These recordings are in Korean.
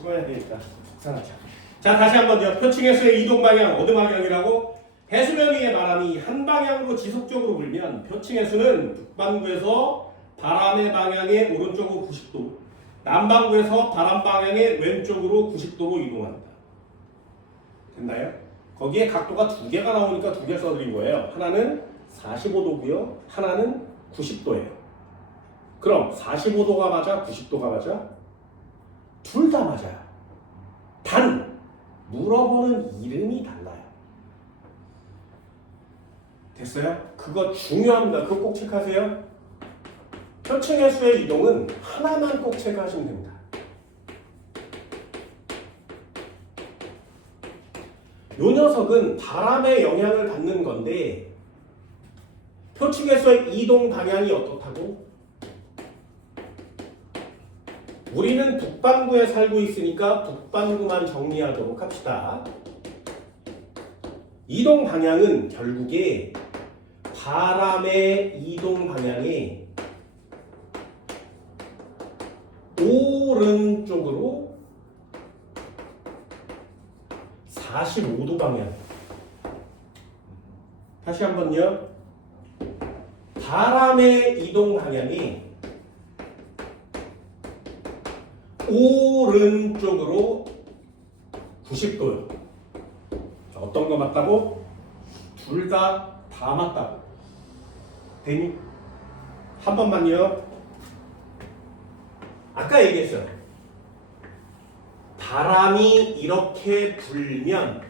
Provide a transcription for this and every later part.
찍어야 되니까 속상하죠. 자, 다시 한번요. 표층해수의 이동 방향 어느 방향이라고? 해수면 위의 바람이 한 방향으로 지속적으로 불면 표층해수는 북반구에서 바람의 방향의 오른쪽으로 90도, 남반구에서 바람 방향의 왼쪽으로 90도로 이동한다. 됐나요? 거기에 각도가 두 개가 나오니까 두 개 써드린 거예요. 하나는 45도고요. 하나는 90도예요. 그럼 45도가 맞아? 90도가 맞아? 둘 다 맞아요. 단 물어보는 이름이 달라요. 됐어요? 그거 중요합니다. 그거 꼭 체크하세요. 표층해수의 이동은 하나만 꼭 체크하시면 됩니다. 요 녀석은 바람의 영향을 받는 건데 표층해수의 이동 방향이 어떻다고? 우리는 북반구에 살고 있으니까 북반구만 정리하도록 합시다. 이동 방향은 결국에 바람의 이동 방향에 오른쪽으로 45도 방향. 다시 한번요. 바람의 이동 방향이 오른쪽으로 90도요. 어떤 거 맞다고? 둘 다 맞다고. 되니? 한 번만요. 아까 얘기했어요. 바람이 이렇게 불면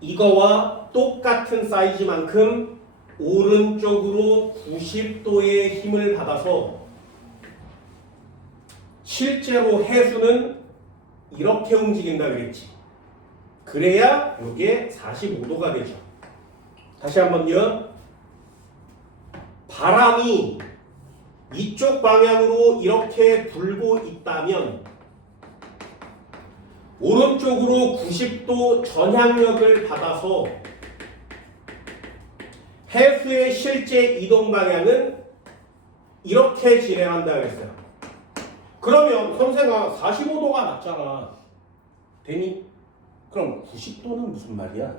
이거와 똑같은 사이즈만큼 오른쪽으로 90도의 힘을 받아서 실제로 해수는 이렇게 움직인다 그랬지. 그래야 이게 45도가 되죠. 다시 한번요. 바람이 이쪽 방향으로 이렇게 불고 있다면 오른쪽으로 90도 전향력을 받아서 해수의 실제 이동 방향은 이렇게 진행한다 그랬어요. 그러면 선생아 45도가 맞잖아. 되니? 그럼 90도는 무슨 말이야?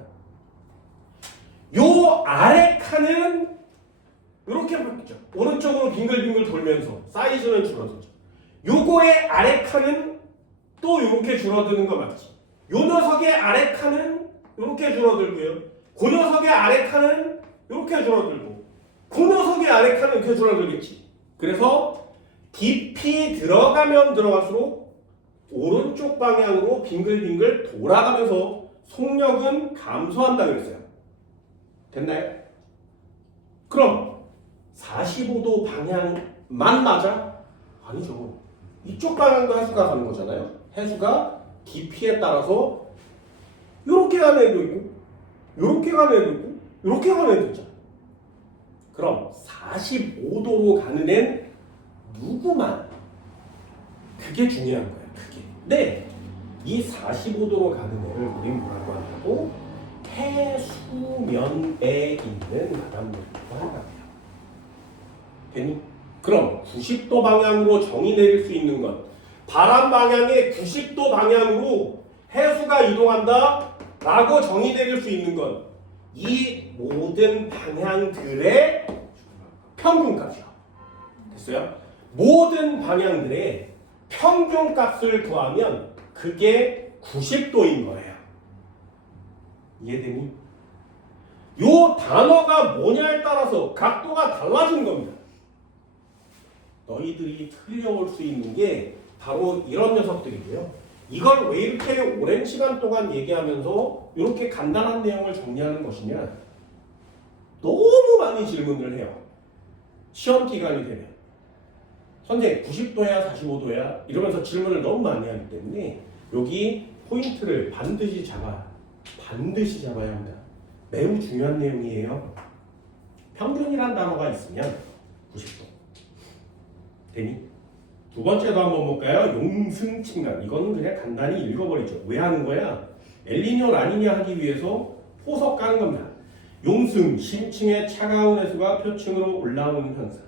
요 아래 칸은 이렇게 바뀌죠. 오른쪽으로 빙글빙글 돌면서 사이즈는 줄어들죠. 요거의 아래 칸은 또 이렇게 줄어드는 거 맞지? 요 녀석의 아래 칸은 이렇게 줄어들고요. 그 녀석의 아래 칸은 이렇게 줄어들고 그 녀석의 아래 칸은 이렇게 줄어들겠지. 그래서 깊이 들어가면 들어갈수록 오른쪽 방향으로 빙글빙글 돌아가면서 속력은 감소한다 그랬어요. 됐나요? 그럼 45도 방향만 맞아? 아니죠. 이쪽 방향도 해수가 가는 거잖아요. 해수가 깊이에 따라서 이렇게 가는 애도 있고 이렇게 가는 애도 있고 이렇게 가는 애도 있잖아. 그럼 45도로 가는 애는 누구만? 그게 중요한 거야. 그게. 근데 이 45도로 가는 애를 우린 뭐라고 한다고? 해수면에 있는 바람들이라고 한다고요. 되니? 그럼 90도 방향으로 정의 내릴 수 있는 것, 바람 방향의 90도 방향으로 해수가 이동한다 라고 정의 내릴 수 있는 것, 이 모든 방향들의 평균값이야. 됐어요? 모든 방향들의 평균값을 구하면 그게 90도인 거예요. 이해되니? 요 단어가 뭐냐에 따라서 각도가 달라진 겁니다. 너희들이 틀려올 수 있는 게 바로 이런 녀석들이고요. 이걸 왜 이렇게 오랜 시간 동안 얘기하면서 이렇게 간단한 내용을 정리하는 것이냐? 너무 많이 질문을 해요. 시험 기간이 되면. 선생님 90도야 45도야? 이러면서 질문을 너무 많이 하기 때문에 여기 포인트를 반드시 잡아야 합니다. 매우 중요한 내용이에요. 평균이란 단어가 있으면 90도. 되니? 두 번째도 한번 볼까요? 용승 침강. 이거는 그냥 간단히 읽어버리죠. 왜 하는 거야? 엘니뇨 라니냐 하기 위해서 포석 까는 겁니다. 용승, 심층의 차가운 해수가 표층으로 올라오는 현상.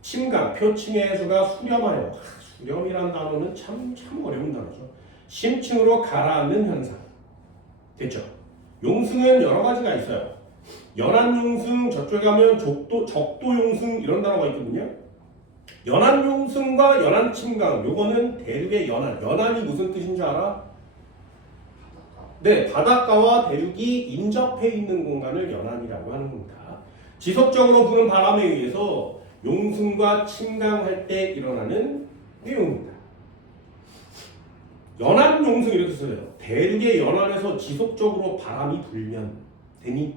침강, 표층의 해수가 수렴하여. 수렴이란 단어는 참 어려운 단어죠. 심층으로 가라앉는 현상. 됐죠? 용승은 여러 가지가 있어요. 연안용승, 저쪽에 가면 적도용승 이런 단어가 있거든요. 연안용승과 연안침강, 요거는 대륙의 연안. 연안이 무슨 뜻인 줄 알아? 네, 바닷가와 대륙이 인접해 있는 공간을 연안이라고 하는 겁니다. 지속적으로 부는 바람에 의해서 용승과 침강할 때 일어나는 내용입니다. 연안용승 이렇게 써요. 대륙의 연안에서 지속적으로 바람이 불면 되니?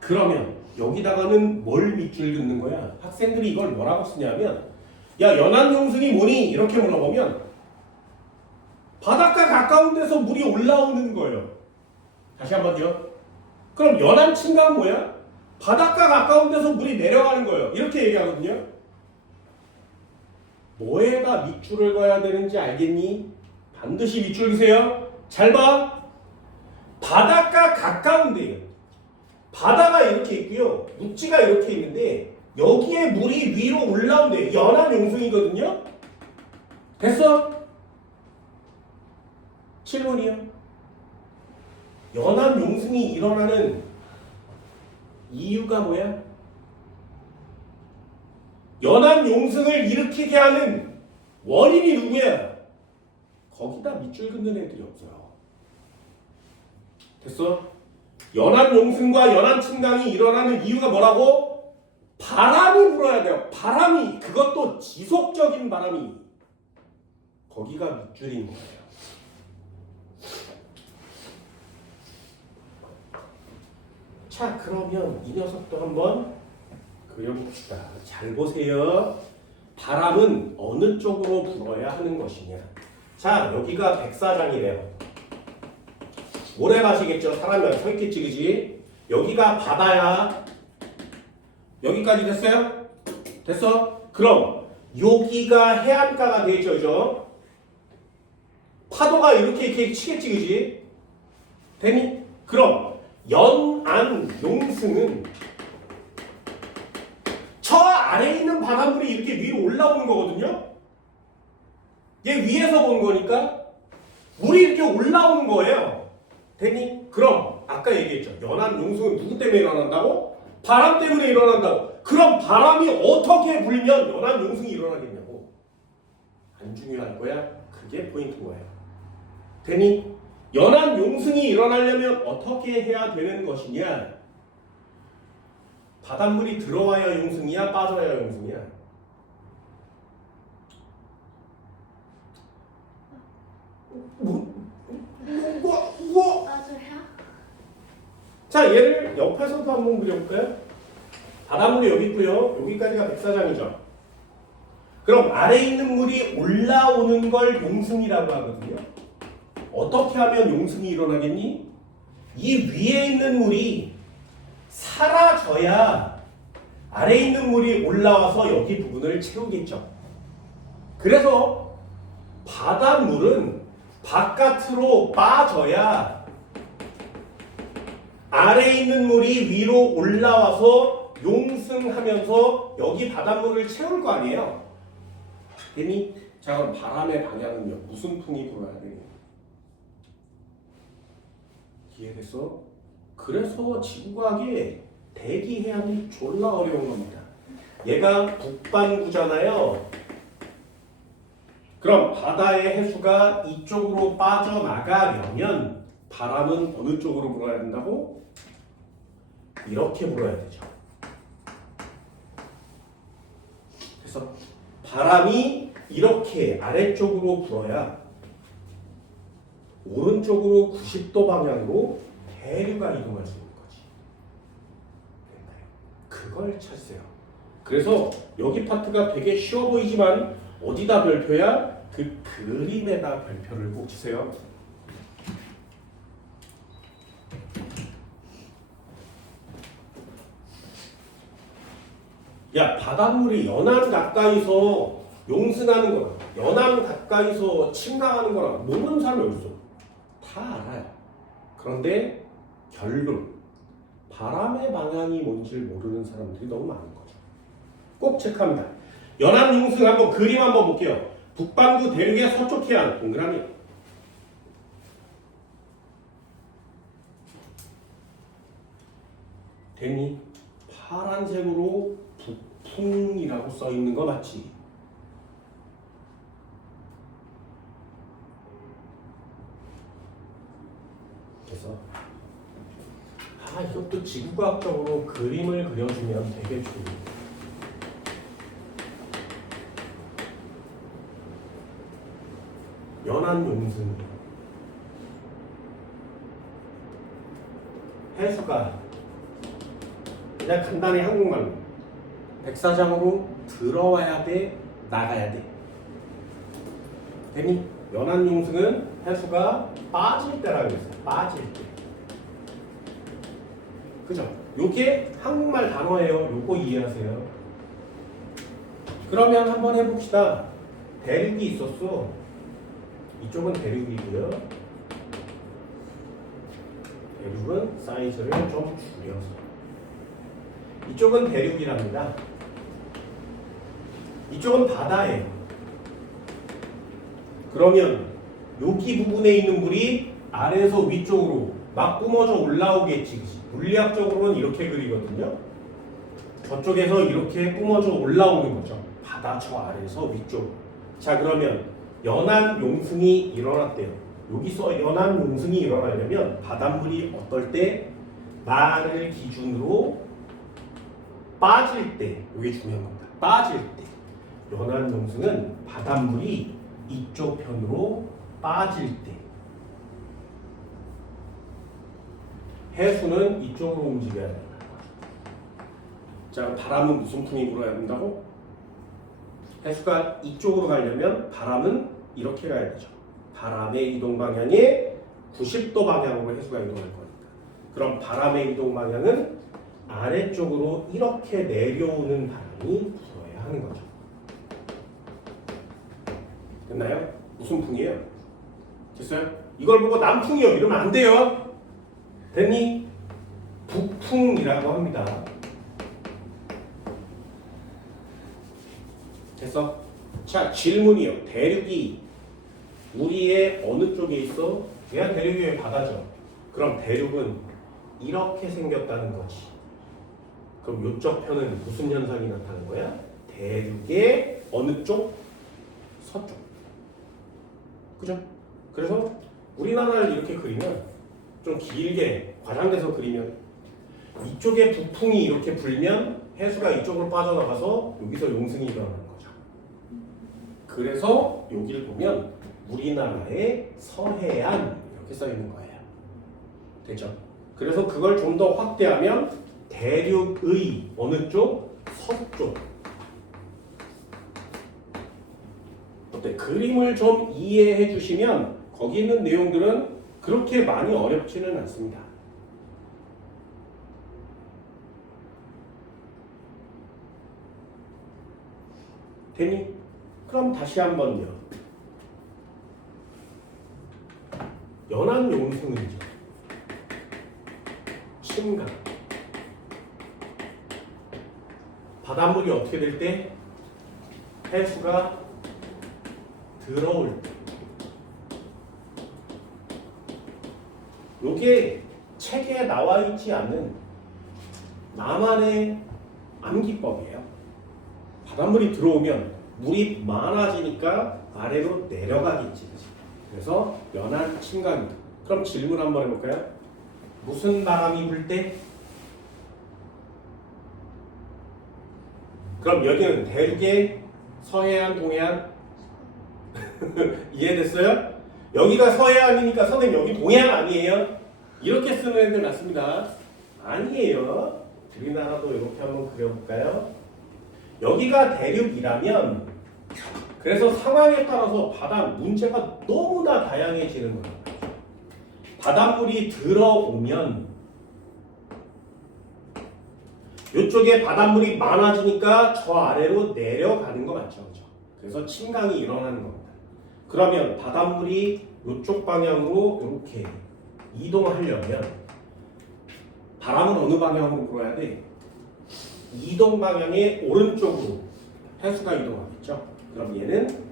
그러면 여기다가는 뭘 밑줄 긋는 거야? 학생들이 이걸 뭐라고 쓰냐면, 야, 연안용승이 뭐니? 이렇게 물어보면 바닷가 가까운 데서 물이 올라오는 거예요. 다시 한번요. 그럼 연안침강은 뭐야? 바닷가 가까운 데서 물이 내려가는 거예요. 이렇게 얘기하거든요. 뭐에다 밑줄을 그어야 되는지 알겠니? 반드시 밑줄 그세요. 잘 봐. 바닷가 가까운 데요. 바다가 이렇게 있고요. 육지가 이렇게 있는데 여기에 물이 위로 올라온대. 연안용승이거든요. 됐어? 질문이요. 연안용승이 일어나는 이유가 뭐야? 연안용승을 일으키게 하는 원인이 누구야? 거기다 밑줄 긋는 애들이 없어요. 됐어? 연안용승과 연안침강이 일어나는 이유가 뭐라고? 바람이 불어야 돼요. 바람이. 그것도 지속적인 바람이. 거기가 밑줄인 거예요. 자, 그러면 이 녀석도 한번 그려봅시다. 잘 보세요. 바람은 어느 쪽으로 불어야 하는 것이냐. 자, 여기가 백사장이래요. 오래 가시겠죠? 사람이 서 있겠지, 그지? 여기가 바다야. 여기까지 됐어요? 됐어? 그럼 여기가 해안가가 되겠죠, 그죠? 파도가 이렇게 치겠지, 그지? 되니? 그럼 연안용승은 저 아래에 있는 바닷물이 이렇게 위로 올라오는 거거든요. 얘 위에서 본 거니까 물이 이렇게 올라오는 거예요. 되니? 그럼 아까 얘기했죠. 연안용승은 누구 때문에 일어난다고? 바람 때문에 일어난다고. 그럼 바람이 어떻게 불면 연안용승이 일어나겠냐고. 안 중요할 거야. 그게 포인트인 거예요. 되니? 연안용승이 일어나려면 어떻게 해야 되는 것이냐? 바닷물이 들어와야 용승이야? 빠져야 용승이야? 빠져야? 자, 얘를 옆에서도 한번 그려볼까요? 바닷물이 여기 있고요. 여기까지가 백사장이죠. 그럼 아래에 있는 물이 올라오는 걸 용승이라고 하거든요. 어떻게 하면 용승이 일어나겠니? 이 위에 있는 물이 사라져야 아래에 있는 물이 올라와서 여기 부분을 채우겠죠. 그래서 바닷물은 바깥으로 빠져야 아래에 있는 물이 위로 올라와서 용승하면서 여기 바닷물을 채울 거 아니에요. 되니? 자, 그럼 바람의 방향은요? 무슨 풍이 불어야 되니? 이해됐어? 그래서 지구과학에 대기 해양이 졸라 어려운 겁니다. 얘가 북반구잖아요. 그럼 바다의 해수가 이쪽으로 빠져나가려면 바람은 어느 쪽으로 불어야 된다고? 이렇게 불어야 되죠. 그래서 바람이 이렇게 아래쪽으로 불어야 오른쪽으로 90도 방향으로 대류가 이동할 수 있는 거지. 그걸 찾으세요. 그래서 여기 파트가 되게 쉬워 보이지만 어디다 별표야? 그 그림에다 별표를 꼭 주세요. 야, 바닷물이 연안 가까이서 용승하는 거랑 연안 가까이서 침강하는 거랑 모르는 사람이 어딨어? 다 알아요. 그런데 결국 바람의 방향이 뭔지를 모르는 사람들이 너무 많은 거죠. 꼭 체크합니다. 연안용승 한번 그림 한번 볼게요. 북반구 대륙의 서쪽 해안 동그라미. 됐니? 파란색으로 북풍이라고 써 있는 거 맞지? 그래서 이것도 지구과학적으로 그림을 그려주면 되게 좋아요. 연안용승 해수가 그냥 간단히 한국말로 백사장으로 들어와야 돼, 나가야 돼. 되니? 연안용승은 해수가 빠질 때라고 했어요. 빠질 때. 그죠? 요게 한국말 단어예요. 요거 이해하세요. 그러면 한번 해봅시다. 대륙이 있었어. 이쪽은 대륙이고요. 대륙은 사이즈를 좀 줄여서. 이쪽은 대륙이랍니다. 이쪽은 바다예요. 그러면 여기 부분에 있는 물이 아래에서 위쪽으로 막 뿜어져 올라오겠지. 그치? 물리학적으로는 이렇게 그리거든요. 저쪽에서 이렇게 뿜어져 올라오는 거죠. 바다 저 아래에서 위쪽. 자, 그러면 연안용승이 일어났대요. 여기서 연안용승이 일어나려면 바닷물이 어떨 때 말을 기준으로 빠질 때, 이게 중요한 겁니다. 빠질 때. 연안용승은 바닷물이 이쪽 편으로 빠질 때. 해수는 이쪽으로 움직여야 된다. 자, 바람은 무슨 풍이 불어야 된다고? 해수가 이쪽으로 가려면 바람은 이렇게 가야 되죠. 바람의 이동 방향에 90도 방향으로 해수가 이동할 거니까. 그럼 바람의 이동 방향은 아래쪽으로 이렇게 내려오는 바람이 불어야 하는 거죠. 됐나요? 무슨 풍이에요? 됐어요? 이걸 보고 남풍이요 이러면 안 돼요. 됐니? 북풍이라고 합니다. 됐어? 자, 질문이요. 대륙이 우리의 어느 쪽에 있어? 얘가 대륙의 바다죠. 그럼 대륙은 이렇게 생겼다는 거지. 그럼 이쪽 편은 무슨 현상이 나타나는 거야? 대륙의 어느 쪽? 서쪽. 그죠? 그래서 우리나라를 이렇게 그리면 좀 길게 과장돼서 그리면 이쪽에 북풍이 이렇게 불면 해수가 이쪽으로 빠져나가서 여기서 용승이 일어나는 거죠. 그래서 여기를 보면 우리나라의 서해안 이렇게 써 있는 거예요. 됐죠? 그래서 그걸 좀 더 확대하면 대륙의 어느 쪽? 서쪽. 어때? 그림을 좀 이해해 주시면 거기 있는 내용들은 그렇게 많이 어렵지는 않습니다. 되니? 그럼 다시 한번요. 연안용승은요. 침강. 바닷물이 어떻게 될 때? 해수가 들어올 때. 요게 책에 나와 있지 않은 나만의 암기법이에요. 바닷물이 들어오면 물이 많아지니까 아래로 내려가겠지. 그래서 연안 침강이다. 그럼 질문 한번 해볼까요? 무슨 바람이 불 때? 그럼 여기는 대륙의 서해안, 동해안? 이해됐어요? 여기가 서해안이니까 선생님 여기 동해안 아니에요? 이렇게 쓰는 애들 맞습니다. 아니에요. 우리나라도 이렇게 한번 그려볼까요? 여기가 대륙이라면 그래서 상황에 따라서 바다 문제가 너무나 다양해지는 거예요. 바닷물이 들어오면 이쪽에 바닷물이 많아지니까 저 아래로 내려가는 거 맞죠? 그렇죠? 그래서 침강이 일어나는 겁니다. 그러면 바닷물이 이쪽 방향으로 이렇게 이동하려면 바람은 어느 방향으로 불어야 돼? 이동 방향의 오른쪽으로 해수가 이동하겠죠. 그럼 얘는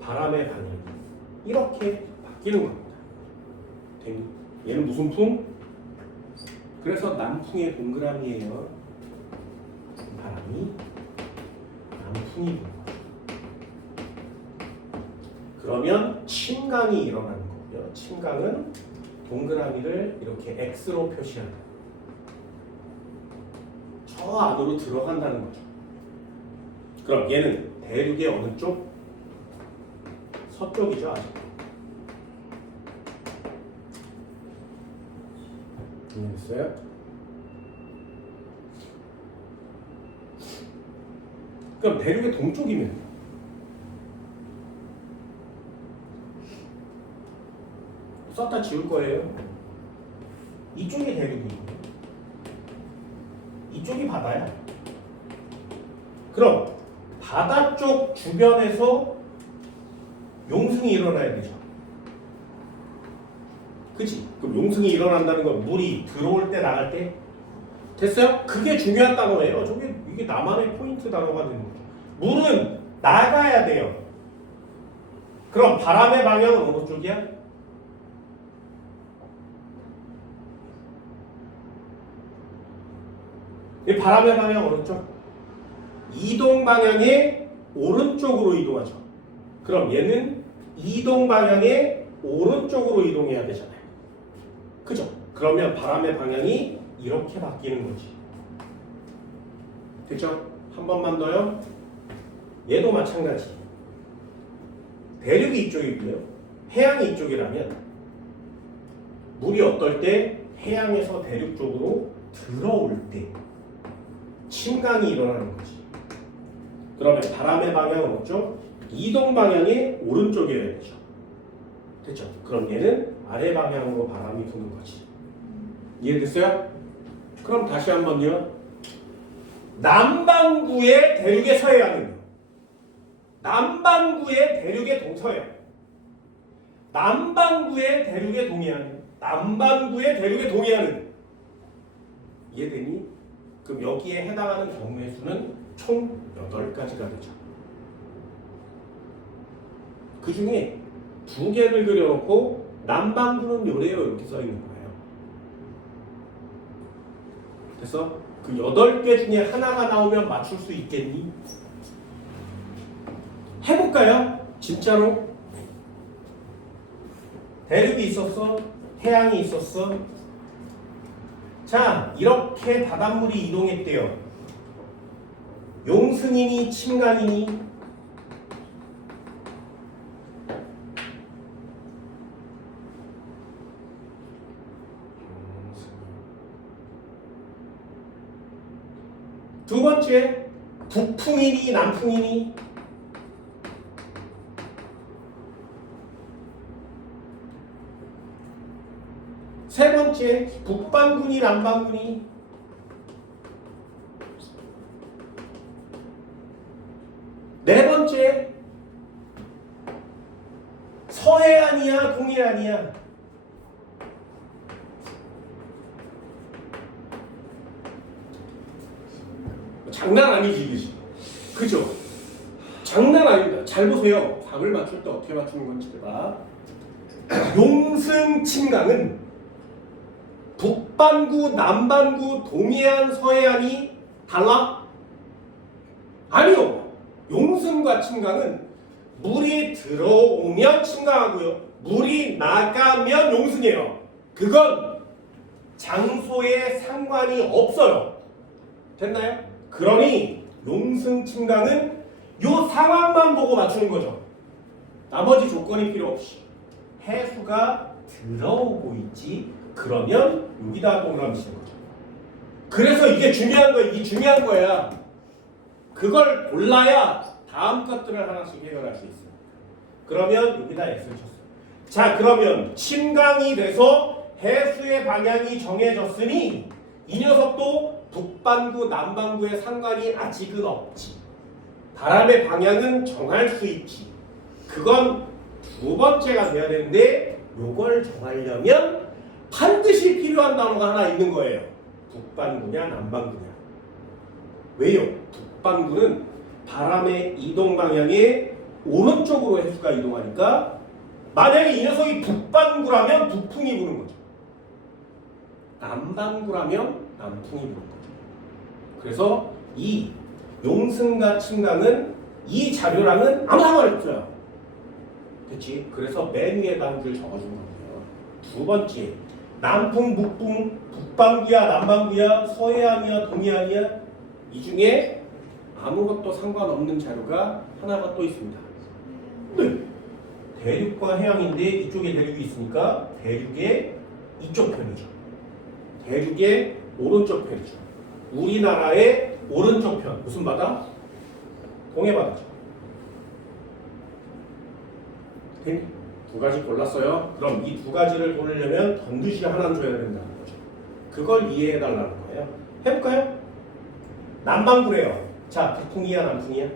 바람의 방향이 이렇게 바뀌는 겁니다. 얘는 무슨 풍? 그래서 남풍의 동그라미예요. 바람이 남풍이 부는 거죠. 그러면 침강이 일어나는 거고요. 침강은 동그라미를 이렇게 X로 표시한다. 저 안으로 들어간다는 거죠. 그럼 얘는 대륙의 어느 쪽? 서쪽이죠. 아직. 이해됐어요? 그럼 대륙의 동쪽이면 썼다 지울 거예요. 이쪽이 대륙이에요. 이쪽이 바다야. 그럼 바다 쪽 주변에서 용승이 일어나야 되죠. 그치? 그럼 용승이 일어난다는 건 물이 들어올 때 나갈 때 됐어요? 그게 중요한 단어예요. 이게 나만의 포인트 단어가 되는 거죠. 물은 나가야 돼요. 그럼 바람의 방향은 어느 쪽이야? 이 바람의 방향 어느 쪽? 이동 방향의 오른쪽으로 이동하죠. 그럼 얘는 이동 방향의 오른쪽으로 이동해야 되잖아요. 그죠? 그러면 바람의 방향이 이렇게 바뀌는 거지. 됐죠? 한 번만 더요. 얘도 마찬가지. 대륙이 이쪽이고요. 해양이 이쪽이라면 물이 어떨 때 해양에서 대륙 쪽으로 들어올 때 침강이 일어나는 거지. 그러면 바람의 방향은 어쩌? 이동 방향의 오른쪽이어야 되죠. 됐죠? 그럼 얘는 아래 방향으로 바람이 부는 거지. 이해됐어요? 그럼 다시 한번요. 남반구의 대륙의 서해안은 남반구의 대륙의 동서해안, 남반구의 대륙의 동해안, 남반구의 대륙의 동해안은 이해되니? 그럼 여기에 해당하는 경우의 수는 총 8가지가 되죠. 그 중에 2개를 그려놓고 남반구는 요래요 이렇게 써 있는 거예요. 그래서 그 8개 중에 하나가 나오면 맞출 수 있겠니? 해볼까요? 진짜로? 대륙이 있었어? 해양이 있었어? 자, 이렇게 바닷물이 이동했대요. 용승이니 침강이니? 두 번째, 북풍이니 남풍이니? 세 번째, 북반구니 남반구니? 네 번째, 서해안이야 동해안이야? 장난 아니지, 그지? 그죠? 장난 아닙니다. 잘 보세요. 답을 맞출 때 어떻게 맞추는 건지 봐. 용승 침강은 북반구, 남반구, 동해안, 서해안이 달라? 아니요. 용승과 침강은 물이 들어오면 침강하고요. 물이 나가면 용승이에요. 그건 장소에 상관이 없어요. 됐나요? 그러니 용승 침강은 요 상황만 보고 맞추는 거죠. 나머지 조건이 필요 없이. 해수가 들어오고 있지. 그러면 여기다 동그라미 치는 거죠. 그래서 이게 중요한 거야. 이게 중요한 거야. 그걸 골라야 다음 것들을 하나씩 해결할 수 있어요. 그러면 여기다 X를 쳤어요. 자, 그러면 침강이 돼서 해수의 방향이 정해졌으니 이 녀석도 북반구, 남반구의 상관이 아직은 없지. 바람의 방향은 정할 수 있지. 그건 두 번째가 돼야 되는데 요걸 정하려면 반드시 필요한 단어가 하나 있는 거예요. 북반구냐 남반구냐. 왜요? 북반구는 바람의 이동 방향의 오른쪽으로 해수가 이동하니까 만약에 이 녀석이 북반구라면 북풍이 부는 거죠. 남반구라면 남풍이 부는 거죠. 그래서 이 용승과 침강은 이 자료랑은 아무 상관없어요. 그치? 그래서 맨 위에다 한 줄 적어준 거예요. 두 번째, 남풍, 북풍, 북반구야, 남반구야, 서해안이야, 동해안이야? 이 중에 아무것도 상관없는 자료가 하나가 또 있습니다. 네. 대륙과 해양인데 이쪽에 대륙이 있으니까 대륙의 이쪽 편이죠. 대륙의 오른쪽 편이죠. 우리나라의 오른쪽 편. 무슨 바다? 동해바다죠. 두 가지 골랐어요. 그럼 이 두 가지를 고르려면 던두시가 하나 줘야 된다는 거죠. 그걸 이해해달라는 거예요. 해볼까요? 남반구래요. 자, 북풍이야, 남풍이야?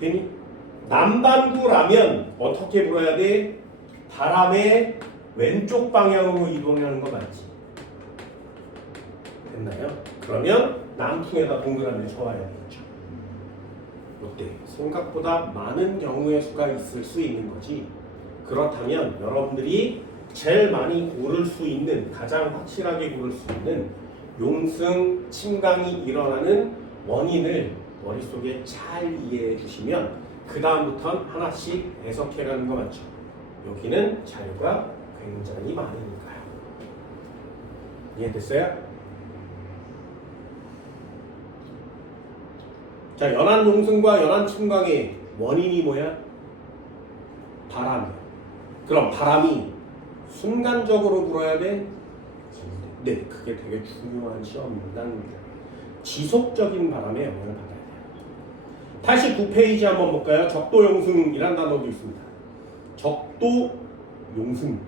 되니? 남반구라면 어떻게 불어야 돼? 바람의 왼쪽 방향으로 이동하는 거 맞지? 됐나요? 그러면 남풍에다 동그라미 쳐와야 되겠죠. 어때? 생각보다 많은 경우의 수가 있을 수 있는 거지. 그렇다면 여러분들이 제일 많이 고를 수 있는, 가장 확실하게 고를 수 있는 용승, 침강이 일어나는 원인을 머릿속에 잘 이해해 주시면 그 다음부터는 하나씩 해석해가는 거 맞죠? 여기는 자료가 굉장히 많으니까요. 이해됐어요? 자, 연안 용승과 연안 침강의 원인이 뭐야? 바람이야. 그럼 바람이 순간적으로 불어야 돼? 네, 그게 되게 중요한 시험입니다. 지속적인 바람에 영향을 받아야 돼요. 89페이지 한번 볼까요? 적도용승이라는 단어도 있습니다. 적도용승.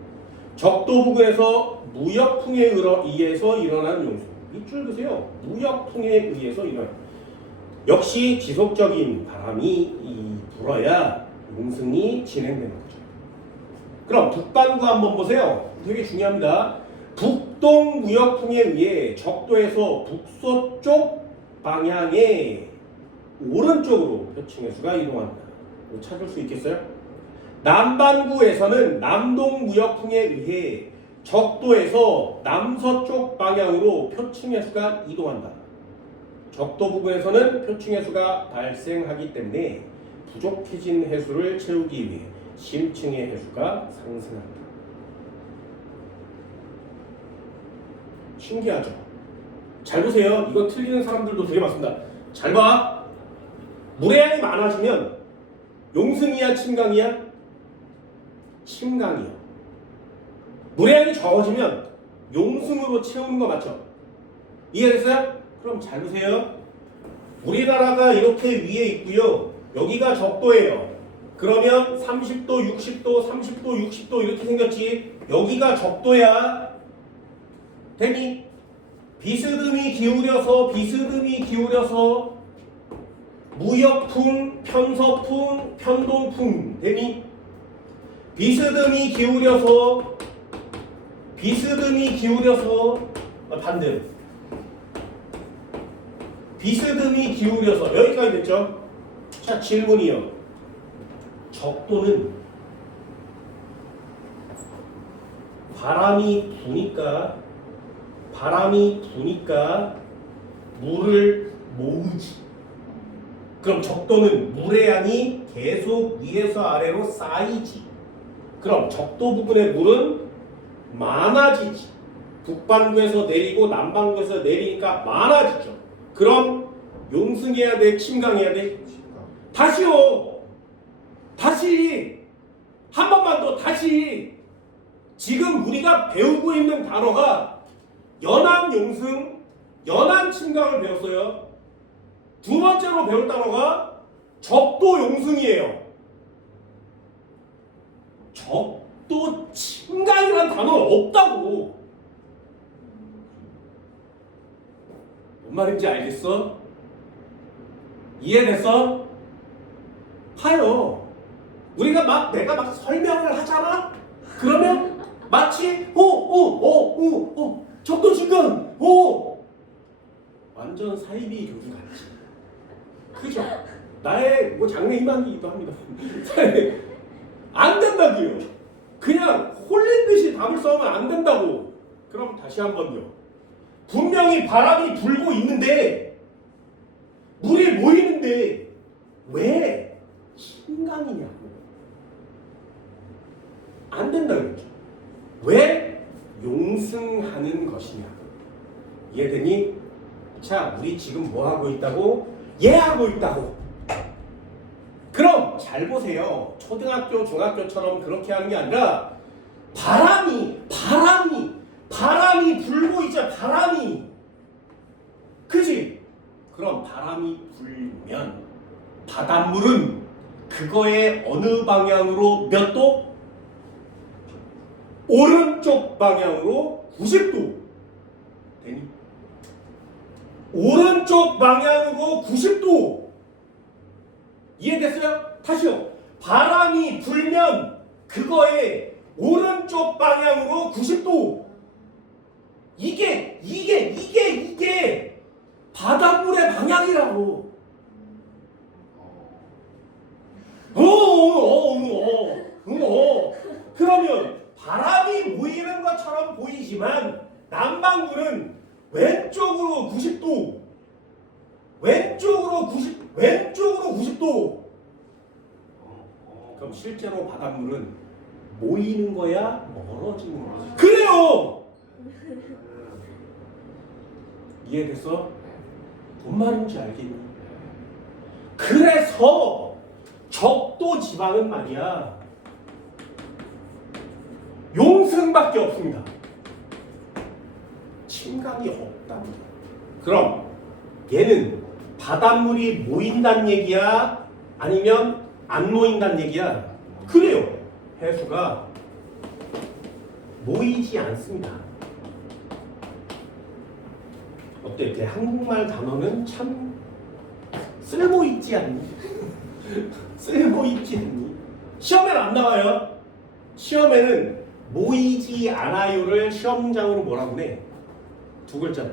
적도 부근에서 무역풍에 의해서 일어난 용승. 밑줄 그세요. 무역풍에 의해서 일어난. 역시 지속적인 바람이 불어야 용승이 진행되는 거죠. 그럼 북반구 한번 보세요. 되게 중요합니다. 북동 무역풍에 의해 적도에서 북서쪽 방향의 오른쪽으로 표층해수가 이동합니다. 찾을 수 있겠어요? 남반구에서는 남동 무역풍에 의해 적도에서 남서쪽 방향으로 표층해수가 이동한다. 적도 부근에서는 표층해수가 발생하기 때문에 부족해진 해수를 채우기 위해 심층의 해수가 상승한다. 신기하죠? 잘 보세요. 이거 틀리는 사람들도 되게 많습니다. 잘 봐. 물의 양이 많아지면 용승이야, 침강이야? 침강이야. 물의 양이 적어지면 용승으로 채우는 거 맞죠? 이해됐어요? 그럼 잘 보세요. 우리나라가 이렇게 위에 있고요. 여기가 적도예요. 그러면 30도, 60도, 30도, 60도 이렇게 생겼지. 여기가 적도야. 되니? 비스듬히 기울여서 무역풍, 편서풍, 편동풍. 되니? 비스듬히 기울여서 반대로. 비스듬히 기울여서 여기까지 됐죠? 자, 질문이요. 적도는 바람이 부니까 물을 모으지. 그럼 적도는 물의 양이 계속 위에서 아래로 쌓이지. 그럼 적도 부근의 물은 많아지지. 북반구에서 내리고 남반구에서 내리니까 많아지죠. 그럼 용승해야 돼? 침강해야 돼? 다시요. 다시 한 번만 더. 다시. 지금 우리가 배우고 있는 단어가 연안 용승, 연안 침강을 배웠어요. 두 번째로 배울 단어가 적도 용승이에요. 적도 침강이라는 단어는 없다고. 뭔 말인지 알겠어? 이해됐어? 봐요. 내가 막 설명을 하잖아? 그러면 마치 적도 침강 완전 사이비 교주 같지. 그죠? 나의 뭐 장래 희망이기도 합니다. 안 된다고요. 그냥 홀린 듯이 답을 써면 안 된다고. 그럼 다시 한번요. 분명히 바람이 불고 있는데 물이 모이는데 왜 신강이냐고. 안 된다 그랬죠. 왜 용승하는 것이냐. 이해되니? 자, 우리 지금 뭐 하고 있다고? 예하고 있다고. 그럼 잘 보세요. 초등학교, 중학교처럼 그렇게 하는 게 아니라 바람이 불고 있자. 바람이. 그지? 그럼 바람이 불면 바닷물은 그거의 어느 방향으로 몇 도? 오른쪽 방향으로 90도. 되니? 오른쪽 방향으로 90도. 이해됐어요? 다시요. 바람이 불면 그거의 오른쪽 방향으로 90도. 이게 바닷물의 방향이라고. 그러면 바람이 모이는 것처럼 보이지만 남반구는 왼쪽으로 90도. 왼쪽으로 90도. 그럼 실제로 바닷물은 모이는 거야? 멀어지는 거야? 그래요! 이해됐어? 뭔 말인지 알겠니? 그래서 적도 지방은 말이야 용승밖에 없습니다. 침강이 없답니다. 그럼 얘는 바닷물이 모인다는 얘기야? 아니면 안 모인다는 얘기야? 그래요. 해수가 모이지 않습니다. 어때? 그 한국말 단어는 참 쓸모있지 않니? 쓸모있지 않니? 시험에는 안 나와요. 시험에는 모이지 않아요를 시험 문장으로 뭐라고 해? 두 글자로.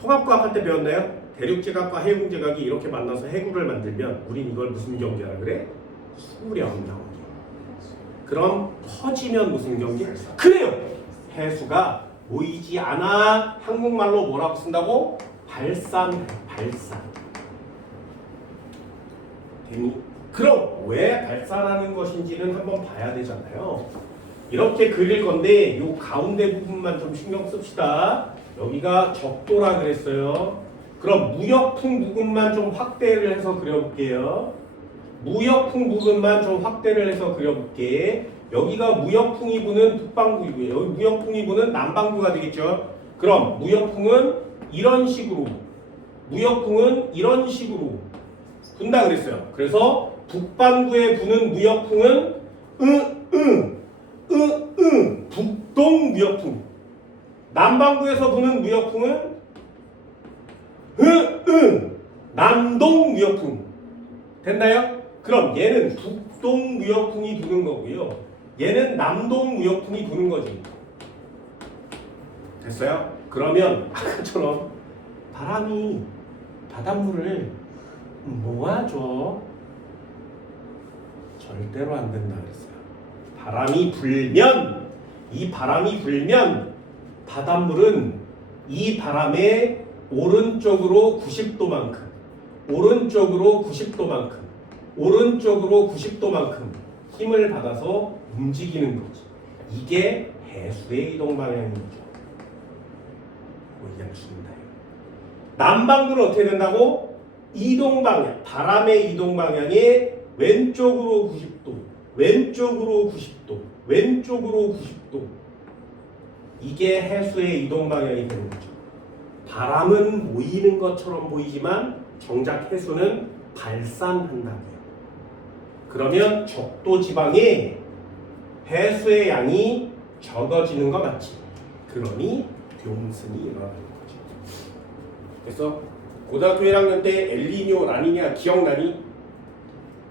통합과학 때 배웠나요? 대륙지각과 해군지각이 이렇게 만나서 해구를 만들면 우린 이걸 무슨 경계라 그래? 수령 경계. 그럼 퍼지면 무슨 경계? 그래요. 해수가 모이지 않아. 한국말로 뭐라고 쓴다고? 발산. 되니? 그럼 왜 발산하는 것인지는 한번 봐야 되잖아요. 이렇게 그릴 건데 이 가운데 부분만 좀 신경 씁시다. 여기가 적도라 그랬어요. 그럼 무역풍 부분만 좀 확대를 해서 그려볼게요. 무역풍 부분만 좀 확대를 해서 그려볼게. 여기가 무역풍이 부는 북반구이고요. 여기 무역풍이 부는 남반구가 되겠죠. 그럼 무역풍은 이런 식으로, 무역풍은 이런 식으로 분다 그랬어요. 그래서 북반구에 부는 무역풍은 북동 무역풍. 남반구에서 부는 무역풍은 남동 무역풍. 됐나요? 그럼 얘는 북동 무역풍이 부는 거고요. 얘는 남동 무역풍이 부는 거지. 됐어요? 그러면 아까처럼 바람이 바닷물을 모아줘. 절대로 안 된다 그랬어요. 바람이 불면 바닷물은 이 바람의 오른쪽으로 90도만큼 힘을 받아서 움직이는 거지. 이게 해수의 이동 방향인 거죠. 이해할 수 있나요? 남반구는 어떻게 된다고? 이동 방향, 바람의 이동 방향의 왼쪽으로 90도. 이게 해수의 이동 방향이 되는 거죠. 바람은 모이는 것처럼 보이지만 정작 해수는 발산한다고요. 그러면 적도 지방에 해수의 양이 적어지는 거 맞지? 그러니 용승이 일어나는 거죠. 그래서 고등학교 1학년 때 엘니뇨, 라니냐 기억나니?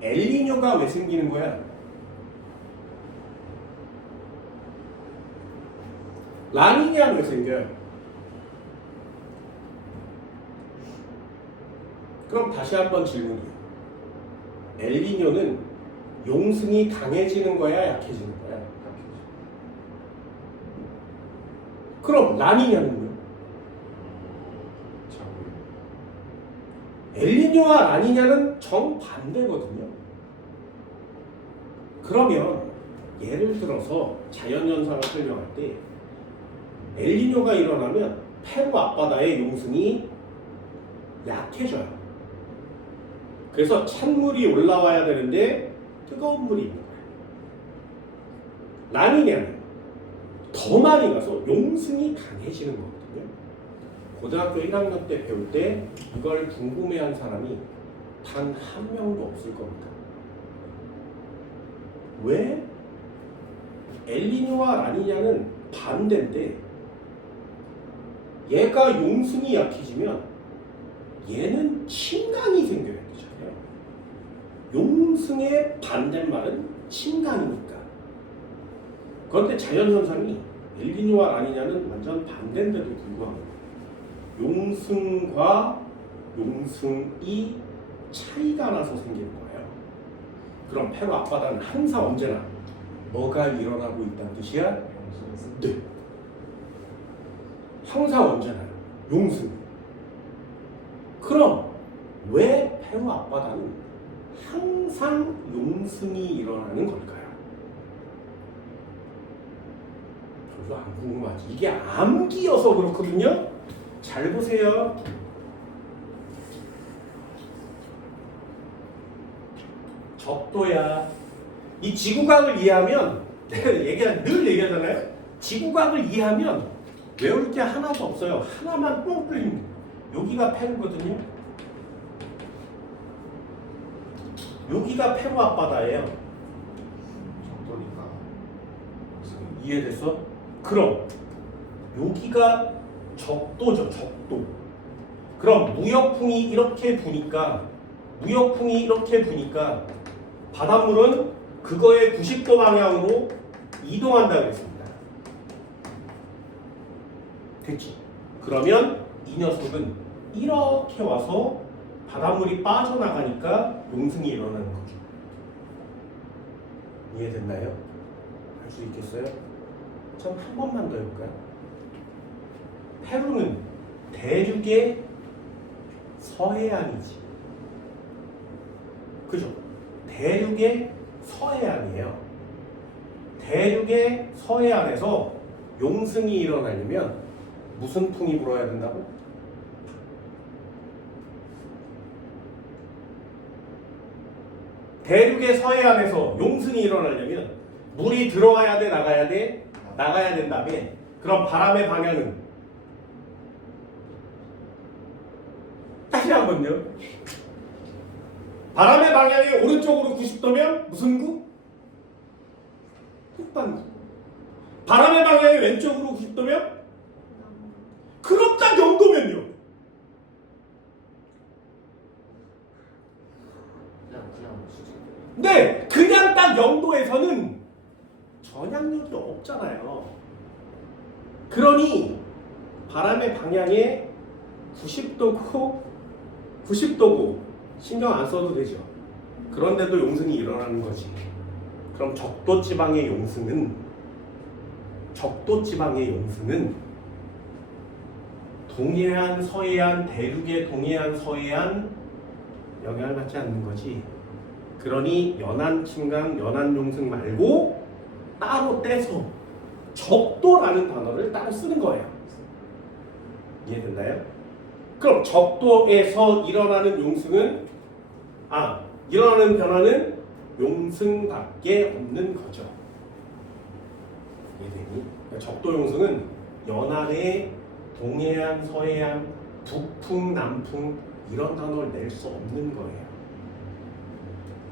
엘니뇨가 왜 생기는 거야? 라니냐는 왜 생겨요? 그럼 다시 한번 질문이에요. 엘니뇨는 용승이 강해지는 거야, 약해지는 거야? 그럼 라니냐는요? 엘니뇨와 라니냐는 정반대거든요. 그러면 예를 들어서 자연현상을 설명할 때 엘니뇨가 일어나면 페루 앞바다의 용승이 약해져요. 그래서 찬물이 올라와야 되는데 뜨거운 물이 있는 거예요. 라니냐는 더 많이 가서 용승이 강해지는 거거든요. 고등학교 1학년 때 배울 때 이걸 궁금해한 사람이 단 한 명도 없을 겁니다. 왜? 엘니뇨와 라니냐는 반대인데 얘가 용승이 약해지면 얘는 침강이 생겨야 되잖아요. 용승의 반대말은 침강이니까. 그런데 자연현상이 엘니뇨와 라니냐는 완전 반대인데도 불구하고 용승과 용승이 차이가 나서 생기는 거예요. 그럼 페루 앞바다는 항상 언제나 뭐가 일어나고 있다는 뜻이야? 네. 항상 언제나 용승. 그럼 왜 페루 앞바다는 항상 용승이 일어나는 걸까요? 별로 안 궁금하지. 이게 암기여서 그렇거든요. 잘 보세요. 적도야. 이 지구과학을 이해하면 내가 늘 얘기하잖아요. 지구과학을 이해하면 외울 게 하나도 없어요. 하나만 뻥 뚫립니다. 여기가 페루거든요. 여기가 페루 앞바다예요. 적도니까 이해됐어? 그럼 여기가 적도죠. 적도. 그럼 무역풍이 이렇게 부니까 바닷물은 그거의 90도 방향으로 이동한다고 했습니다. 됐지? 그러면 이 녀석은 이렇게 와서 바닷물이 빠져나가니까 용승이 일어나는 거죠. 이해됐나요? 할 수 있겠어요? 전 한 번만 더 해볼까요? 페루는 대륙의 서해안이지. 그죠? 대륙의 서해안이에요. 대륙의 서해안에서 용승이 일어나려면 무슨 풍이 불어야 된다고? 대륙의 서해안에서 용승이 일어나려면 물이 들어와야 돼, 나가야 돼? 나가야 된다며. 그럼 바람의 방향은? 다시 한번요. 바람의 방향이 오른쪽으로 90도면 무슨 구? 북반구. 바람의 방향이 왼쪽으로 90도면? 그럼 딱 영도면요. 그냥 수직. 네, 그냥 딱 영도에서는 전향력이 없잖아요. 그러니 바람의 방향에 90도고 신경 안 써도 되죠. 그런데도 용승이 일어나는 거지. 그럼 적도지방의 용승은 동해안, 서해안, 대륙의 동해안, 서해안 영향을 받지 않는 거지. 그러니 연안 침강, 연안 용승 말고 따로 떼서 적도라는 단어를 따로 쓰는 거예요. 이해됐나요? 그럼 적도에서 일어나는 용승은 일어나는 변화는 용승밖에 없는 거죠. 이해되니? 그러니까 적도 용승은 연안의 동해안, 서해안, 북풍, 남풍 이런 단어를 낼 수 없는 거예요.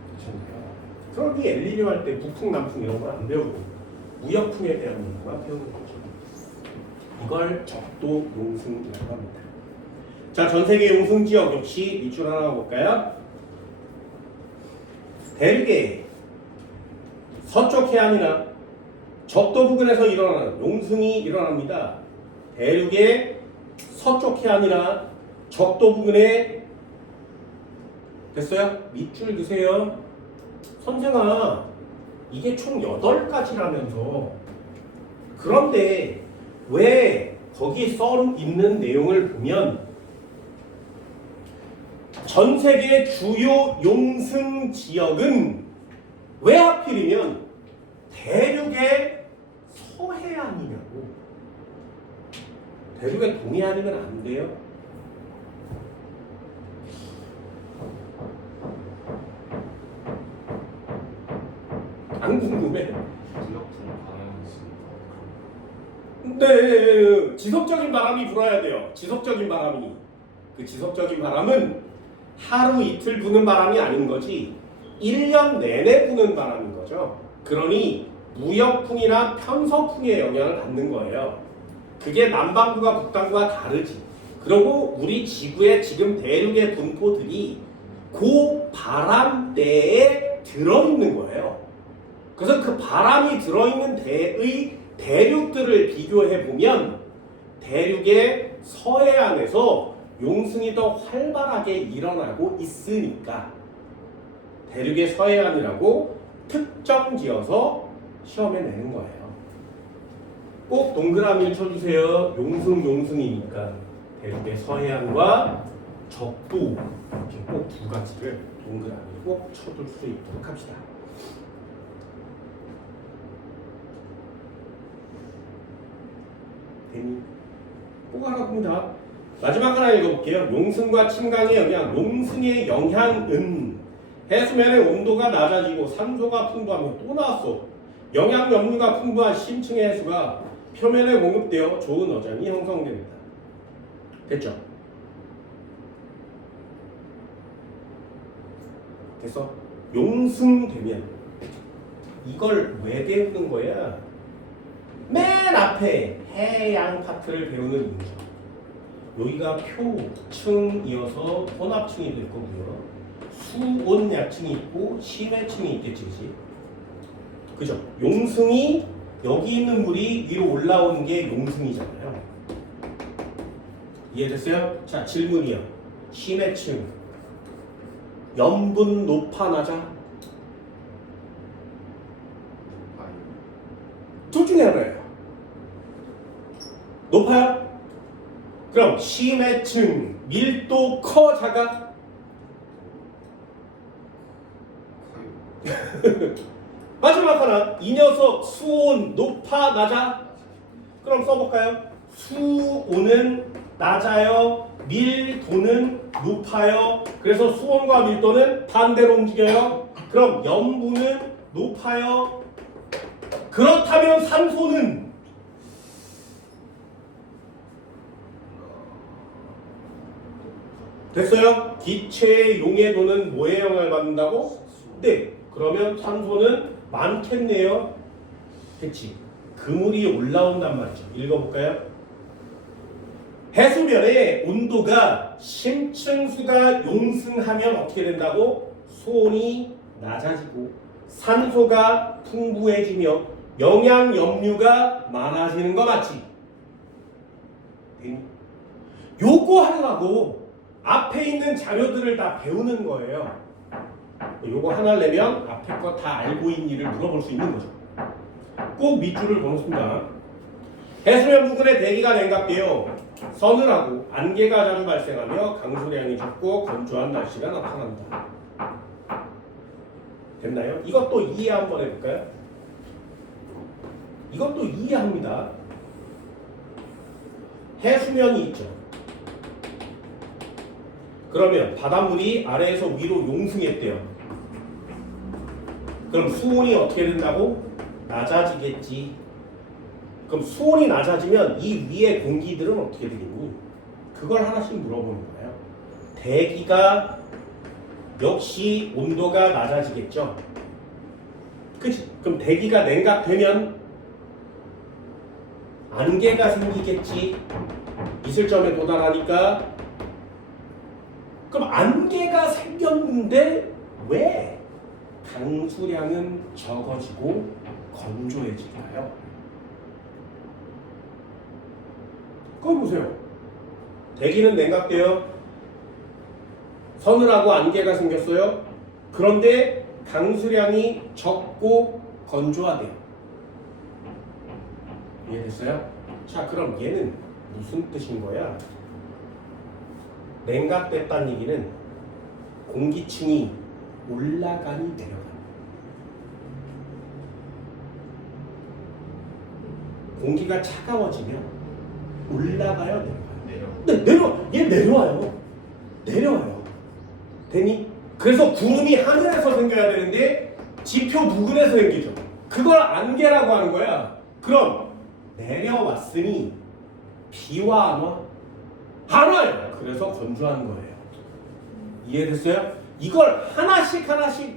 그렇잖아요. 그러니 엘니뇨 할 때 북풍, 남풍 이런 걸 안 배우고 무역풍에 대한 용어만 배우는 거죠. 이걸 적도 용승이라고 합니다. 자, 전 세계 용승 지역 역시 밑줄 하나 볼까요? 대륙의 서쪽 해안이나 적도 부근에서 일어나는 용승이 일어납니다. 대륙의 서쪽 해안이나 적도 부근에 됐어요? 밑줄 그세요. 선생아, 이게 총 8가지라면서. 그런데 왜 거기 써 있는 내용을 보면 전 세계 주요 용승 지역은 왜 하필이면 대륙의 서해안이냐고. 대륙의 동해안이면 안 돼요? 안 궁금해? 지역풍 방향이 네, 지속적인 바람이 불어야 돼요. 지속적인 바람이. 그 지속적인 바람은 하루 이틀 부는 바람이 아닌 거지 1년 내내 부는 바람인 거죠. 그러니 무역풍이나 편서풍의 영향을 받는 거예요. 그게 남반구가 북반구가 다르지. 그리고 우리 지구의 지금 대륙의 분포들이 그 바람대에 들어있는 거예요. 그래서 그 바람이 들어있는 대의 대륙들을 비교해 보면 대륙의 서해안에서 용승이 더 활발하게 일어나고 있으니까 대륙의 서해안이라고 특정 지어서 시험에 내는 거예요. 꼭 동그라미를 쳐주세요. 용승이니까 대륙의 서해안과 적도 이렇게 꼭 두 가지를 동그라미 꼭 쳐둘 수 있도록 합시다. 꼭 알아봅니다. 마지막 하나 읽어볼게요. 용승과 침강의 영향. 용승의 영향은 해수면의 온도가 낮아지고 산소가 풍부하면 또 나왔어. 영양 염류가 풍부한 심층의 해수가 표면에 공급되어 좋은 어장이 형성됩니다. 됐죠? 그래서 용승되면 이걸 왜 배우는 거야? 맨 앞에 해양 파트를 배우는 이유죠. 여기가 표층이어서 혼합층이 될 거고요. 수온약층이 있고 심해층이 있겠지, 그치? 그죠? 용승이 여기 있는 물이 위로 올라오는 게 용승이잖아요. 이해됐어요? 자, 질문이요. 심해층 염분 높아 낮아? 둘 중에 하나예요. 높아요? 그럼 심해층 밀도 커 작아? 마지막 하나 이 녀석 수온 높아 낮아? 그럼 써볼까요? 수온은 낮아요. 밀도는 높아요. 그래서 수온과 밀도는 반대로 움직여요. 그럼 염분은 높아요. 그렇다면 산소는 됐어요? 기체의 용해도는 뭐에 영향을 받는다고? 네. 그러면 산소는 많겠네요. 그치? 그물이 올라온단 말이죠. 읽어볼까요? 해수면의 온도가 심층수가 용승하면 어떻게 된다고? 수온이 낮아지고 산소가 풍부해지며 영양 염류가 많아지는 거 맞지? 요거 하려고 앞에 있는 자료들을 다 배우는 거예요. 요거 하나 내면 앞에 거 다 알고 있는 일을 물어볼 수 있는 거죠. 꼭 밑줄을 그어놓습니다. 해수면 부근에 대기가 냉각되어 서늘하고 안개가 자주 발생하며 강수량이 적고 건조한 날씨가 나타난다. 됐나요? 이것도 이해 한번 해볼까요? 이것도 이해합니다. 해수면이 있죠. 그러면 바닷물이 아래에서 위로 용승했대요. 그럼 수온이 어떻게 된다고? 낮아지겠지. 그럼 수온이 낮아지면 이 위에 공기들은 어떻게 되겠니? 그걸 하나씩 물어보는 거예요. 대기가 역시 온도가 낮아지겠죠. 그치? 그럼 대기가 냉각되면 안개가 생기겠지. 이슬점에 도달하니까. 그럼 안개가 생겼는데 왜 강수량은 적어지고 건조해질까요? 그거 보세요. 대기는 냉각되어 서늘하고 안개가 생겼어요. 그런데 강수량이 적고 건조하대요. 이해됐어요? 자, 그럼 얘는 무슨 뜻인 거야? 냉각됐다는 얘기는 공기층이 올라가니 내려가니. 공기가 차가워지면 올라가요, 내려가요? 내려. 얘 내려와요. 내려와요. 되니? 그래서 구름이 하늘에서 생겨야 되는데 지표 부근에서 생기죠. 그걸 안개라고 하는 거야. 그럼 내려왔으니 비와 안 와? 안 와요. 그래서 건조한 거예요. 이해됐어요? 이걸 하나씩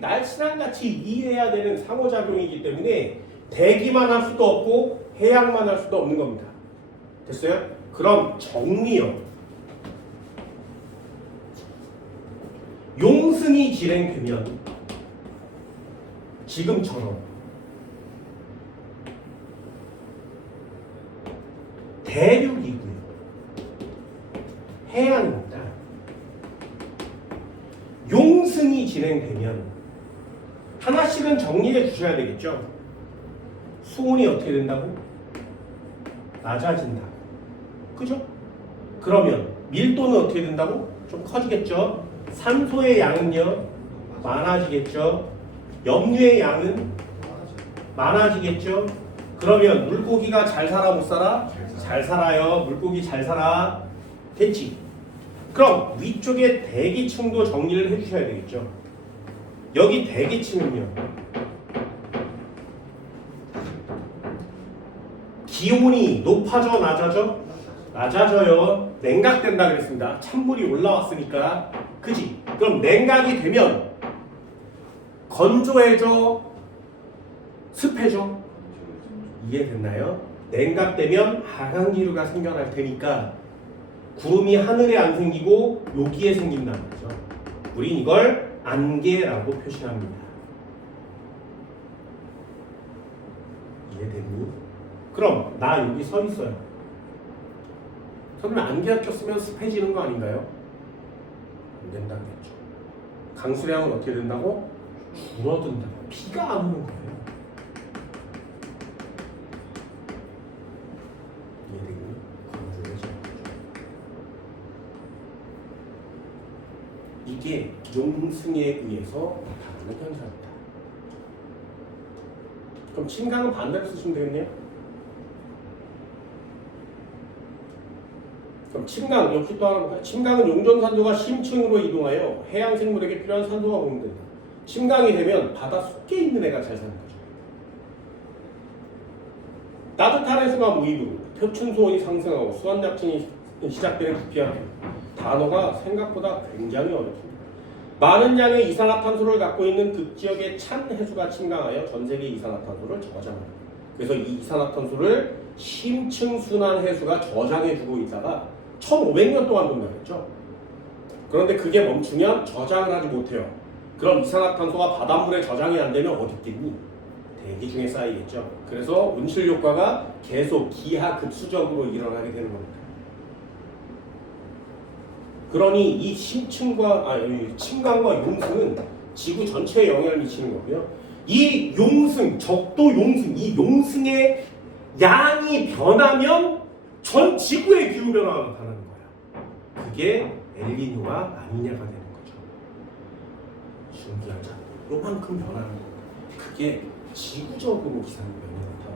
날씨랑 같이 이해해야 되는 상호작용이기 때문에 대기만 할 수도 없고 해양만 할 수도 없는 겁니다. 됐어요? 그럼 정리요. 용승이 진행되면 지금처럼 대륙이고요. 해안입니다. 용승이 진행되면 하나씩은 정리해 주셔야 되겠죠. 수온이 어떻게 된다고? 낮아진다고. 그죠? 그러면 밀도는 어떻게 된다고? 좀 커지겠죠. 산소의 양은요 많아지겠죠. 염류의 양은 많아지겠죠. 그러면 물고기가 잘 살아 못 살아? 잘 살아요. 물고기 잘 살아. 됐지? 그럼 위쪽에 대기층도 정리를 해주셔야 되겠죠. 여기 대기층은요 기온이 높아져 낮아져? 낮아져요. 냉각된다 그랬습니다. 찬물이 올라왔으니까. 그지? 그럼 냉각이 되면 건조해져? 습해져? 이해됐나요? 냉각되면 하강기류가 생겨날 테니까 구름이 하늘에 안 생기고 여기에 생긴다는 거죠. 우린 이걸 안개라고 표시합니다. 이해됐니? 그럼 나 여기 서 있어요. 그러면 안개가 꼈으면 습해지는 거 아닌가요? 안 된다겠죠. 강수량은 어떻게 된다고? 줄어든다고. 비가 안 오는 거예요. 이해되니? 건조해져. 이게 용승에 의해서 나타나는 현상입니다. 그럼 침강은 반대로 쓰시면 되겠네요. 그럼 침강, 역시 또 하나 볼까요? 침강은 용존산소가 심층으로 이동하여 해양 생물에게 필요한 산소가 공급된다. 침강이 되면 바다 속에 있는 애가 잘 사는 거죠. 따뜻한 해수가 모이고 표층 소온이 상승하고 수완 약층이 시작되는 부피하기. 단어가 생각보다 굉장히 어렵습니다. 많은 양의 이산화탄소를 갖고 있는 극지역의 찬 해수가 침강하여 전 세계 이산화탄소를 저장합니다. 그래서 이 이산화탄소를 심층 순환 해수가 저장해주고 있다가 1500년 동안 동작했죠. 그런데 그게 멈추면 저장을 하지 못해요. 그럼 이산화탄소가 바닷물에 저장이 안 되면 어디 있겠니? 대기 중에 쌓이겠죠. 그래서 온실 효과가 계속 기하급수적으로 일어나게 되는 겁니다. 그러니 이 침강과 용승은 지구 전체에 영향을 미치는 거고요. 이 용승, 적도 용승, 이 용승의 양이 변하면 전 지구의 기후 변화가 나타나는 거야. 그게 엘니뇨가 라니냐가 되는 거죠. 신기하죠? 요만큼 변하는 겁니다. 그게 지구적으로 기상변이 나타납니다.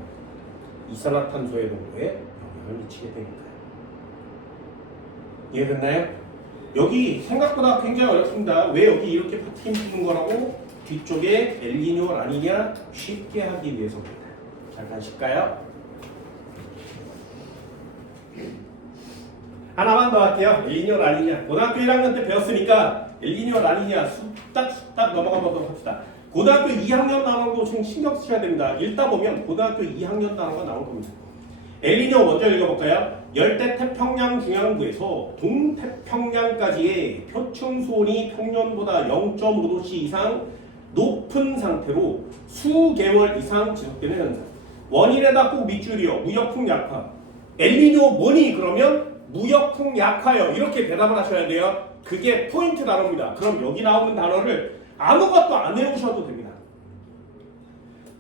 이산화탄소의 농도에 영향을 미치게 되니까요. 이해됐나요? 여기 생각보다 굉장히 어렵습니다. 왜 여기 이렇게 파트임 주는 거라고? 뒤쪽에 엘니뇨, 라니냐 쉽게 하기 위해서입니다. 잠깐 쉴까요? 하나만 더 할게요. 엘니뇨, 라니냐. 고등학교 1학년 때 배웠으니까 엘니뇨, 라니냐 쑥딱 넘어가보도록 합시다. 고등학교 2학년 단어도 좀 신경 쓰셔야 됩니다. 읽다 보면 고등학교 2학년 단어가 나올 겁니다. 엘니뇨 먼저 읽어볼까요? 열대 태평양 중앙부에서 동태평양까지의 표층 수온이 평년보다 0.5도씨 이상 높은 상태로 수개월 이상 지속되는 현상. 원인에다 꼭 밑줄이요. 무역풍 약화. 엘니뇨 뭐니? 그러면 무역풍 약화요. 이렇게 대답을 하셔야 돼요. 그게 포인트 단어입니다. 그럼 여기 나오는 단어를 아무것도 안 외우셔도 됩니다.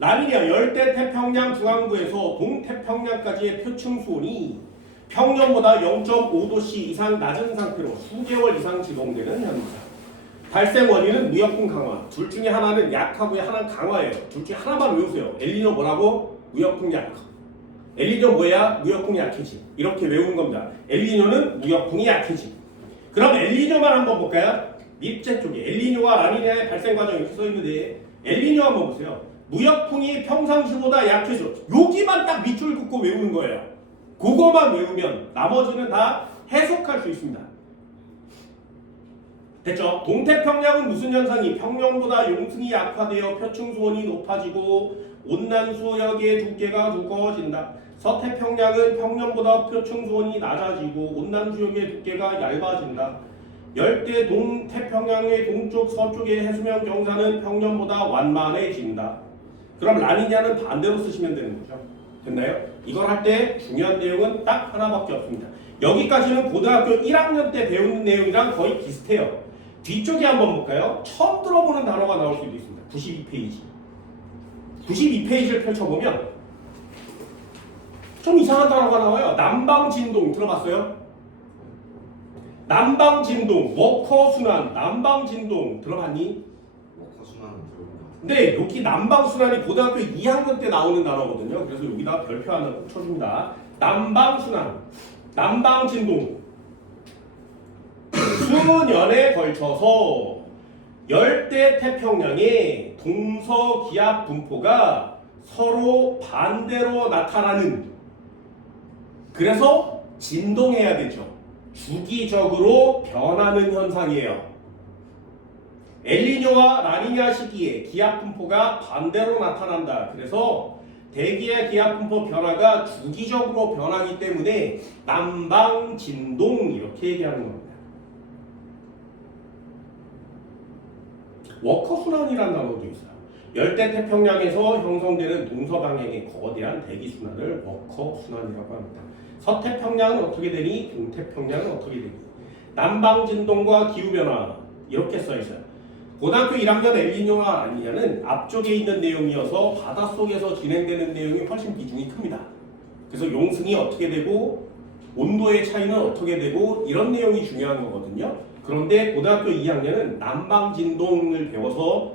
라니냐 열대 태평양 중앙부에서 동태평양까지의 표층 수온이 평년보다 0.5도씨 이상 낮은 상태로 수개월 이상 지속되는 현상. 발생 원인은 무역풍 강화. 둘 중에 하나는 약하고 하나는 강화예요. 둘 중에 하나만 외우세요. 엘니뇨 뭐라고? 무역풍 약. 엘니뇨 뭐야? 무역풍이 약해짐. 이렇게 외우는 겁니다. 엘니뇨는 무역풍이 약해짐. 그럼 엘니뇨만 한번 볼까요? 밑째 쪽에 엘니뇨와 라니냐의 발생 과정 이렇게 써 있는데 엘니뇨 한번 보세요. 무역풍이 평상시보다 약해져. 여기만 딱 밑줄 긋고 외우는 거예요. 그거만 외우면 나머지는 다 해석할 수 있습니다. 됐죠? 동태평양은 무슨 현상이? 평년보다 용승이 약화되어 표층수온이 높아지고 온난수역의 두께가 두꺼워진다. 서태평양은 평년보다 표층수온이 낮아지고 온난수역의 두께가 얇아진다. 열대 동태평양의 동쪽 서쪽의 해수면 경사는 평년보다 완만해진다. 그럼 라니냐는 반대로 쓰시면 되는 거죠. 됐나요? 이걸 할 때 중요한 내용은 딱 하나밖에 없습니다. 여기까지는 고등학교 1학년 때 배우는 내용이랑 거의 비슷해요. 뒤쪽에 한번 볼까요? 처음 들어보는 단어가 나올 수도 있습니다. 92페이지. 92페이지를 펼쳐보면 좀 이상한 단어가 나와요. 난방진동 들어봤어요? 난방진동, 워커순환, 난방진동 들어봤니? 워커순환은 들어본 것 같은데. 근데 여기 난방순환이 고등학교 2학년 때 나오는 단어거든요. 그래서 여기다 별표 하나 꼭 쳐줍니다. 난방순환, 난방진동. 수년에 걸쳐서 열대 태평양의 동서기압 분포가 서로 반대로 나타나는, 그래서 진동해야 되죠. 주기적으로 변하는 현상이에요. 엘니뇨와 라니냐 시기에 기압 분포가 반대로 나타난다. 그래서 대기의 기압 분포 변화가 주기적으로 변하기 때문에 난방 진동 이렇게 얘기하는 겁니다. 워커순환이라는 단어도 있어요. 열대 태평양에서 형성되는 동서방향의 거대한 대기 순환을 워커순환이라고 합니다. 서태평양은 어떻게 되니? 동태평양은 어떻게 되니? 난방진동과 기후변화 이렇게 써있어요. 고등학교 1학년 엘니뇨와 라니냐는 앞쪽에 있는 내용이어서 바닷속에서 진행되는 내용이 훨씬 비중이 큽니다. 그래서 용승이 어떻게 되고 온도의 차이는 어떻게 되고 이런 내용이 중요한 거거든요. 그런데 고등학교 2학년은 난방진동을 배워서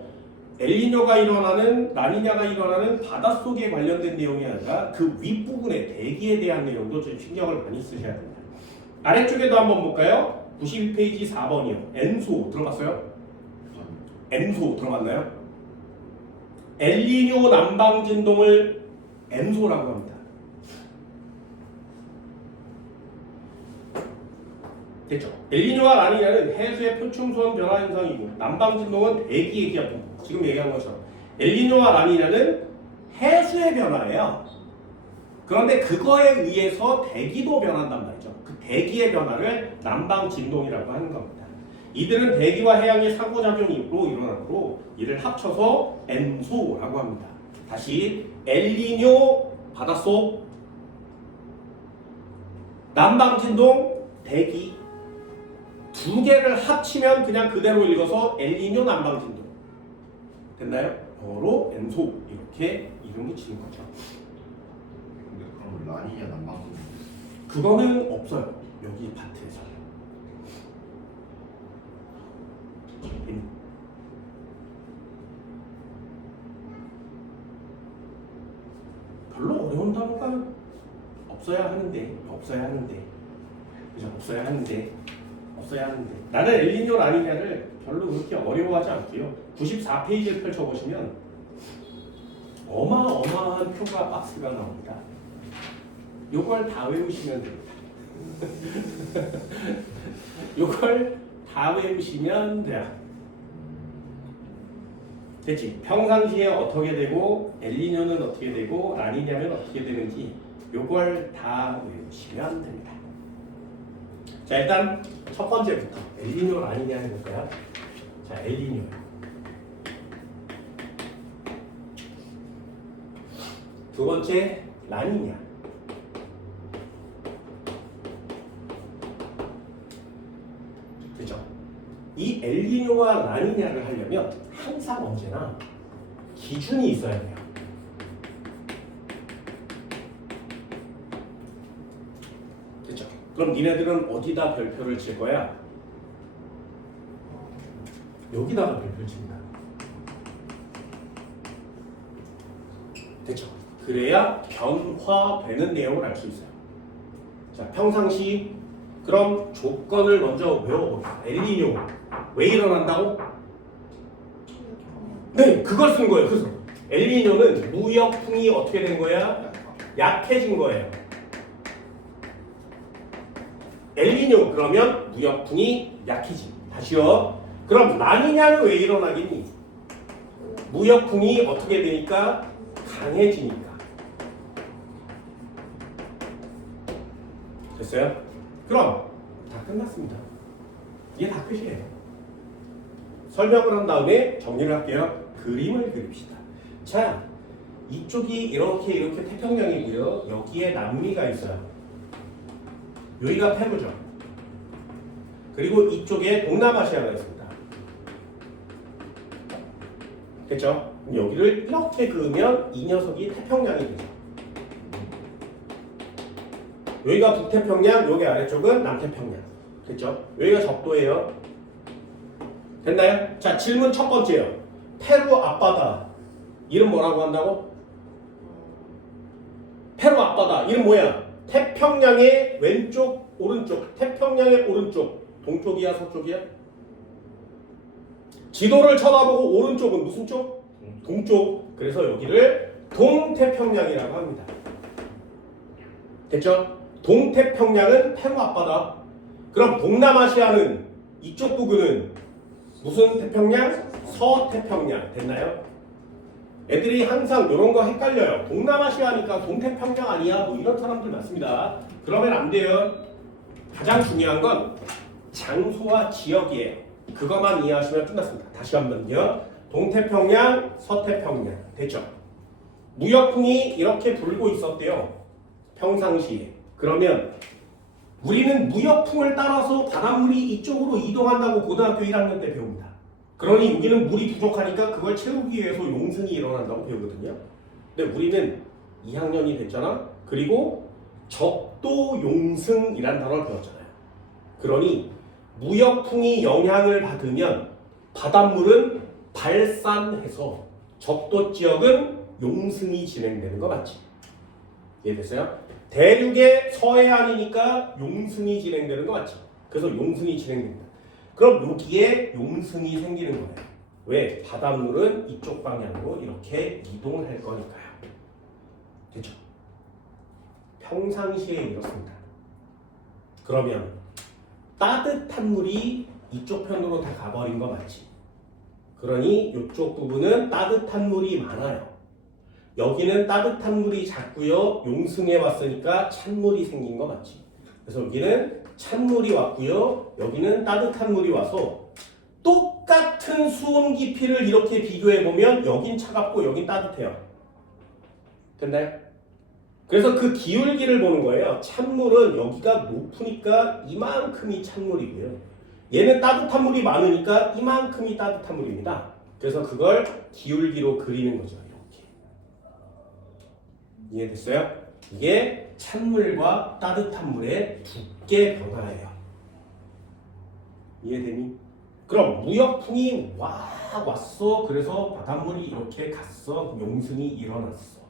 엘니뇨가 일어나는, 라니냐가 일어나는 바닷속에 관련된 내용이 아니라 그 윗부분의 대기에 대한 내용도 좀 신경을 많이 쓰셔야 됩니다. 아래쪽에도 한번 볼까요? 92페이지 4번이요. 엔소 들어봤어요? 엔소 들어봤나요? 엘니뇨 난방진동을 엔소라고 합니다. 됐죠? 엘니뇨와 라니냐는 해수의 표층수온 변화 현상이고 난방진동은 대기의 기압 분포. 지금 얘기한 것처럼 엘니뇨와 라니냐는 해수의 변화예요. 그런데 그거에 의해서 대기도 변한단 말이죠. 그 대기의 변화를 난방진동이라고 하는 겁니다. 이들은 대기와 해양의 상호작용으로 일어나므로 이를 합쳐서 엔소라고 합니다. 다시 엘니뇨 바닷속, 난방진동 대기, 두 개를 합치면 그냥 그대로 읽어서 엘니뇨 난방진동. 됐나요? 영어로 엔소 이렇게 이름 붙이는 거죠. 근데 그럼 라니냐 난방진동 그거는 없어요. 여기 파트에서. 별로 어려운 단어가 없어야 하는데 그죠? 없어야 하는데 나는 엘니뇨 라니냐를 별로 그렇게 어려워하지 않고요. 94페이지를 펼쳐보시면 어마어마한 표가 박스가 나옵니다. 요걸 다 외우시면 됩니다. 요걸 다 외우시면 돼요. 됐지? 평상시에 어떻게 되고 엘니뇨는 어떻게 되고 라니냐면 어떻게 되는지 요걸 다 외우시면 됩니다. 자, 일단 첫 번째부터 엘니뇨 라니냐 해볼까요? 자, 엘니뇨. 두 번째 라니냐. 그죠? 이 엘니뇨와 라니냐를 하려면 항상 언제나 기준이 있어야 돼요. 됐죠? 그럼 니네들은 어디다 별표를 칠 거야? 여기다가 별표를 칩니다. 됐죠? 그래야 변화되는 내용을 알 수 있어요. 자, 평상시 그럼 조건을 먼저 외워봅시다. 엘니뇨 왜 일어난다고? 네, 그걸 쓴 거예요. 그래서 엘니뇨는 무역풍이 어떻게 된 거야? 약해진 거예요. 엘니뇨 그러면 무역풍이 약해지. 다시요. 그럼 라니냐는 왜 일어나겠니? 무역풍이 어떻게 되니까? 강해지니까. 됐어요? 그럼 다 끝났습니다. 이게 다 끝이에요. 설명을 한 다음에 정리를 할게요. 그림을 그립시다. 자, 이쪽이 이렇게 태평양이고요. 여기에 남미가 있어요. 여기가 페루죠. 그리고 이쪽에 동남아시아가 있습니다. 됐죠? 여기를 이렇게 그으면 이 녀석이 태평양이 되죠. 여기가 북태평양, 여기 아래쪽은 남태평양. 됐죠? 여기가 적도예요. 됐나요? 자, 질문 첫 번째요. 페루 앞바다 이름 뭐라고 한다고? 페루 앞바다 이름 뭐야? 태평양의 왼쪽, 오른쪽. 태평양의 오른쪽. 동쪽이야, 서쪽이야? 지도를 쳐다보고 오른쪽은 무슨 쪽? 동쪽. 그래서 여기를 동태평양이라고 합니다. 됐죠? 동태평양은 페루 앞바다. 그럼 동남아시아는 이쪽 부근은 무슨 태평양? 서태평양. 됐나요? 애들이 항상 이런 거 헷갈려요. 동남아시아니까 동태평양 아니야? 뭐 이런 사람들 많습니다. 그러면 안 돼요. 가장 중요한 건 장소와 지역이에요. 그것만 이해하시면 끝났습니다. 다시 한번요. 동태평양, 서태평양. 됐죠? 무역풍이 이렇게 불고 있었대요. 평상시에. 그러면 우리는 무역풍을 따라서 바닷물이 이쪽으로 이동한다고 고등학교 1학년 때 배웁니다. 그러니 여기는 물이 부족하니까 그걸 채우기 위해서 용승이 일어난다고 배우거든요. 근데 우리는 2학년이 됐잖아. 그리고 적도 용승이란 단어를 배웠잖아요. 그러니 무역풍이 영향을 받으면 바닷물은 발산해서 적도 지역은 용승이 진행되는 거 맞지? 이해됐어요? 대륙의 서해안이니까 용승이 진행되는 거 맞지? 그래서 용승이 진행됩니다. 그럼 여기에 용승이 생기는 거예요. 왜? 바닷물은 이쪽 방향으로 이렇게 이동을 할 거니까요. 됐죠? 평상시에 이렇습니다. 그러면 따뜻한 물이 이쪽 편으로 다 가버린 거 맞지? 그러니 이쪽 부분은 따뜻한 물이 많아요. 여기는 따뜻한 물이 작고요. 용승에 왔으니까 찬물이 생긴 거 맞지? 그래서 여기는 찬물이 왔고요. 여기는 따뜻한 물이 와서 똑같은 수온 깊이를 이렇게 비교해 보면 여긴 차갑고 여긴 따뜻해요. 됐나요? 그래서 그 기울기를 보는 거예요. 찬물은 여기가 높으니까 이만큼이 찬물이고요. 얘는 따뜻한 물이 많으니까 이만큼이 따뜻한 물입니다. 그래서 그걸 기울기로 그리는 거죠. 이렇게. 이해됐어요? 이게 찬물과 따뜻한 물의 두께 변화예요. 이해되니? 그럼 무역풍이 왔어. 그래서 바닷물이 이렇게 갔어. 용승이 일어났어.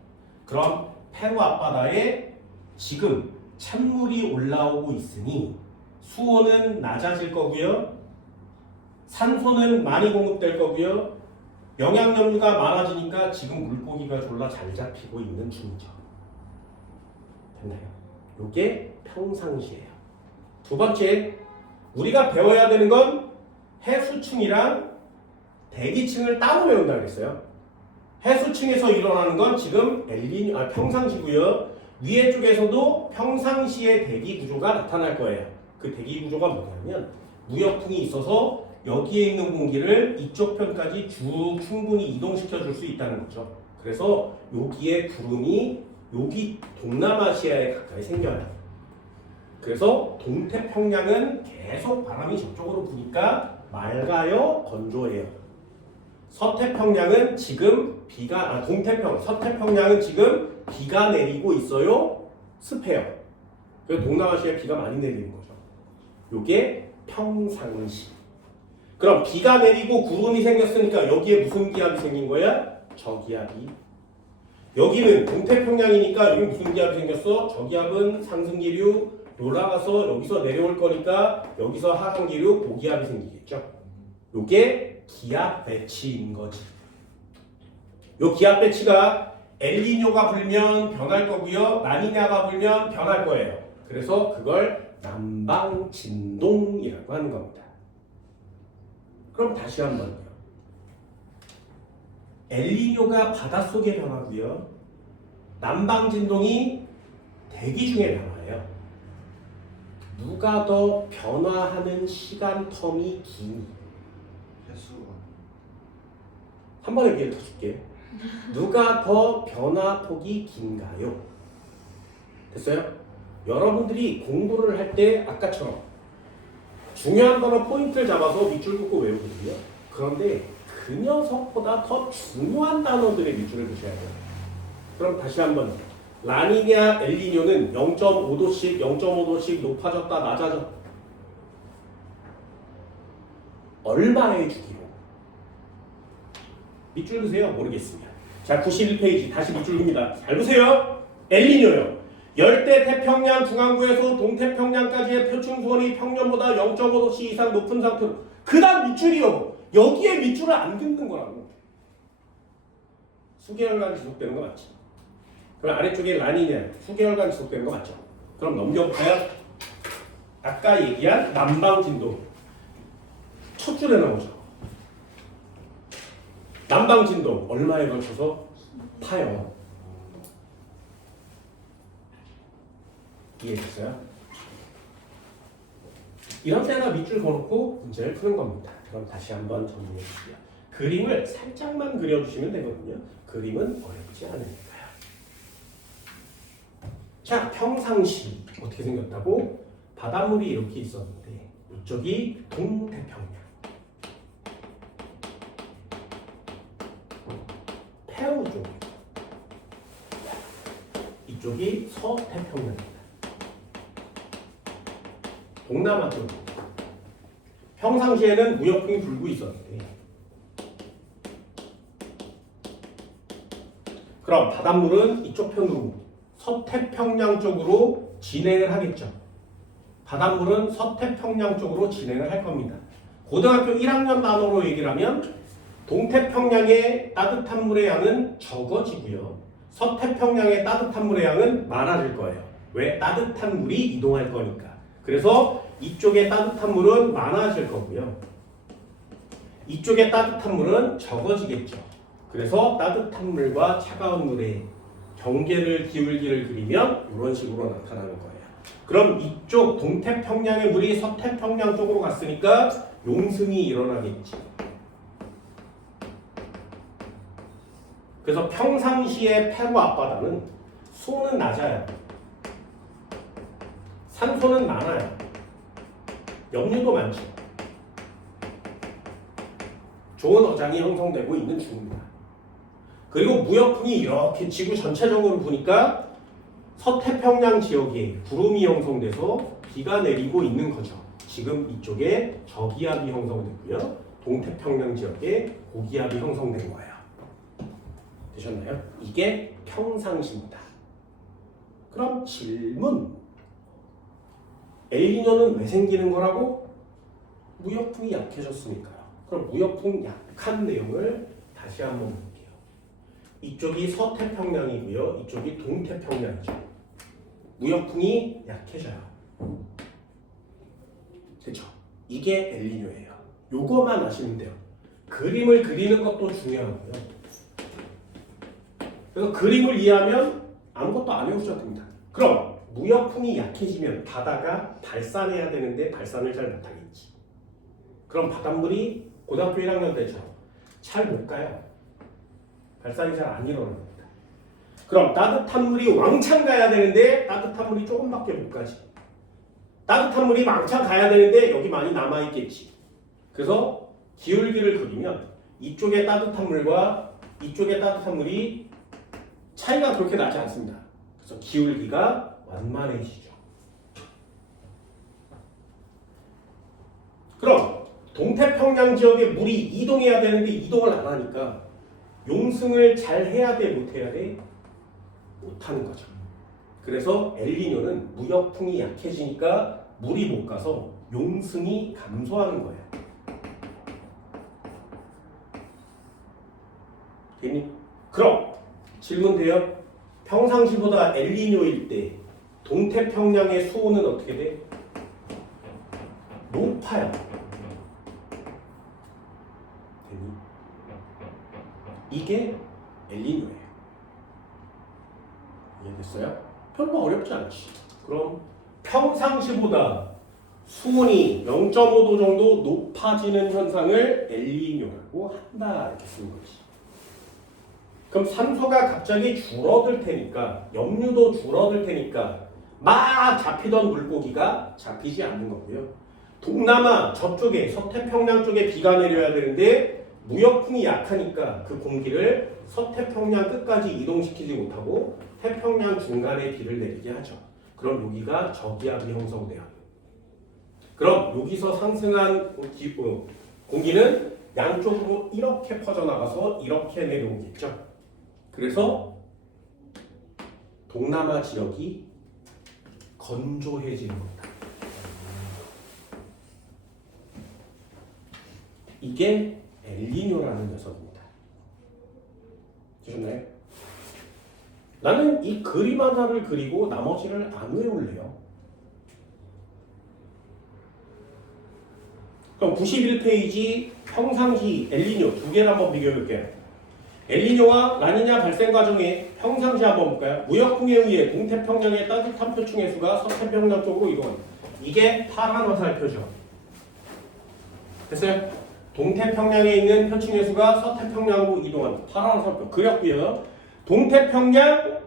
그럼 페루 앞바다에 지금 찬물이 올라오고 있으니 수온은 낮아질 거고요. 산소는 많이 공급될 거고요. 영양염류가 많아지니까 지금 물고기가 졸라 잘 잡히고 있는 중이죠. 됐나요? 이게 평상시예요. 두 번째, 우리가 배워야 되는 건 해수층이랑 대기층을 따로 배운다 그랬어요. 해수층에서 일어나는 건 지금 평상시고요. 위에 쪽에서도 평상시의 대기 구조가 나타날 거예요. 그 대기 구조가 뭐냐면 무역풍이 있어서 여기에 있는 공기를 이쪽 편까지 쭉 충분히 이동시켜 줄 수 있다는 거죠. 그래서 여기에 구름이 여기 동남아시아에 가까이 생겨요. 그래서 동태평양은 계속 바람이 저쪽으로 부니까 맑아요, 건조해요. 서태평양은 지금 서태평양은 지금 비가 내리고 있어요, 습해요. 그래서 동남아시아에 비가 많이 내리는 거죠. 요게 평상시. 그럼 비가 내리고 구름이 생겼으니까 여기에 무슨 기압이 생긴 거야? 저기압이. 여기는 동태평양이니까 여기 무슨 기압이 생겼어? 저기압은 상승기류 올라가서 여기서 내려올 거니까 여기서 하강기류 고기압이 생기겠죠. 요게 기압 배치인 거지. 요 기압 배치가 엘니뇨가 불면 변할 거고요. 라니냐가 불면 변할 거예요. 그래서 그걸 남방 진동이라고 하는 겁니다. 그럼 다시 한번요. 엘니뇨가 바닷속의 변화고요. 남방 진동이 대기 중의 변화예요. 누가 더 변화하는 시간 텀이 기니? 횟수가 한 번에 기회를 더 줄게. 누가 더 변화폭이 긴가요? 됐어요? 여러분들이 공부를 할 때 아까처럼 중요한 단어 포인트를 잡아서 밑줄 긋고 외우거든요. 그런데 그 녀석보다 더 중요한 단어들의 밑줄을 그셔야 돼요. 그럼 다시 한번 라니냐, 엘니뇨는 0.5도씩 높아졌다 낮아졌다. 얼마의 주기로? 밑줄 그세요? 모르겠습니다. 자, 91페이지 다시 밑줄 긋습니다. 잘 보세요. 엘니뇨요. 열대 태평양 중앙부에서 동태평양까지의 표층수온이 평년보다 0.5도씨 이상 높은 상태로. 그 다음 밑줄이요. 여기에 밑줄을 안 긋는 거라고. 수개월간 지속되는 거 맞지? 그럼 아래쪽에 라니냐, 수개월간 지속되는 거 맞죠? 그럼 넘겨볼까요? 아까 얘기한 남방진동. 첫 줄에 나오죠. 남방진동 얼마에 걸쳐서 타요? 이해됐어요? 이런 때나 밑줄 걸어놓고 문제를 푸는 겁니다. 그럼 다시 한번 정리해 주시고요. 그림을 살짝만 그려주시면 되거든요. 그림은 어렵지 않으니까요. 자, 평상시 어떻게 생겼다고? 바닷물이 이렇게 있었는데 이쪽이 동태평양, 페루 쪽, 이쪽이 서태평양입니다. 동남아 쪽. 평상시에는 무역풍이 불고 있었는데, 그럼 바닷물은 이쪽 편으로 서태평양 쪽으로 진행을 하겠죠. 바닷물은 서태평양 쪽으로 진행을 할 겁니다. 고등학교 1학년 단어로 얘기를 하면 동태평양의 따뜻한 물의 양은 적어지고요. 서태평양의 따뜻한 물의 양은 많아질 거예요. 왜? 따뜻한 물이 이동할 거니까. 그래서 이쪽의 따뜻한 물은 많아질 거고요. 이쪽의 따뜻한 물은 적어지겠죠. 그래서 따뜻한 물과 차가운 물의 경계를 기울기를 그리면 이런 식으로 나타나는 거예요. 그럼 이쪽 동태평양의 물이 서태평양 쪽으로 갔으니까 용승이 일어나겠지. 그래서 평상시의 페루 앞바다는 수온은 낮아요. 산소는 많아요. 염류도 많죠. 좋은 어장이 형성되고 있는 중입니다. 그리고 무역풍이 이렇게 지구 전체적으로 보니까 서태평양 지역에 구름이 형성돼서 비가 내리고 있는 거죠. 지금 이쪽에 저기압이 형성됐고요. 동태평양 지역에 고기압이 형성된 거예요. 되셨나요? 이게 평상시입니다. 그럼 질문. 엘니뇨는 왜 생기는 거라고? 무역풍이 약해졌으니까요. 그럼 무역풍 약한 내용을 다시 한번 볼게요. 이쪽이 서태평양이고요. 이쪽이 동태평양이죠. 무역풍이 약해져요. 그렇죠? 이게 엘니뇨예요. 요거만 아시면 돼요. 그림을 그리는 것도 중요하고요. 그래서 그림을 이해하면 아무것도 안 해오셔도 됩니다. 그럼 무역풍이 약해지면 바다가 발산해야 되는데 발산을 잘 못하겠지. 그럼 바닷물이 고등학교 1학년 때처럼 잘 못 가요. 발산이 잘 안 일어납니다. 그럼 따뜻한 물이 왕창 가야 되는데 따뜻한 물이 조금밖에 못 가지. 따뜻한 물이 왕창 가야 되는데 여기 많이 남아있겠지. 그래서 기울기를 그리면 이쪽에 따뜻한 물과 이쪽에 따뜻한 물이 차이가 그렇게 나지 않습니다. 그래서 기울기가 완만해지죠. 그럼 동태평양 지역에 물이 이동해야 되는데 이동을 안 하니까 용승을 잘 해야 돼, 못 해야 돼? 못 하는 거죠. 그래서 엘니뇨는 무역풍이 약해지니까 물이 못 가서 용승이 감소하는 거예요. 됐니? 그럼 질문 돼요? 평상시보다 엘니뇨일 때 동태평양의 수온은 어떻게 돼? 높아요. 됐니? 이게 엘니뇨예요. 이해됐어요? 별로 어렵지 않지. 그럼 평상시보다 수온이 0.5도 정도 높아지는 현상을 엘니뇨라고 한다 이렇게 쓰는 거지. 그럼 산소가 갑자기 줄어들 테니까 염류도 줄어들 테니까 막 잡히던 물고기가 잡히지 않는 거고요. 동남아 저쪽에 서태평양 쪽에 비가 내려야 되는데 무역풍이 약하니까 그 공기를 서태평양 끝까지 이동시키지 못하고 태평양 중간에 비를 내리게 하죠. 그럼 여기가 저기압이 형성돼요. 그럼 여기서 상승한 공기는 양쪽으로 이렇게 퍼져나가서 이렇게 내려오겠죠. 그래서 동남아 지역이 건조해지는 겁니다. 이게 엘니뇨라는 녀석입니다. 되셨나요? 나는 이 그림 하나를 그리고 나머지를 안 외울래요. 그럼 91페이지 평상시 엘니뇨 두 개를 한번 비교해 볼게요. 엘니뇨와 라니냐 발생 과정에 평상시 한번 볼까요? 무역풍에 의해 동태평양의 따뜻한 표층의 수가 서태평양 쪽으로 이동합니다. 이게 파란 화살표죠. 됐어요? 동태평양에 있는 표층의 수가 서태평양으로 이동합니다. 파란 화살표 그렸고요. 동태평양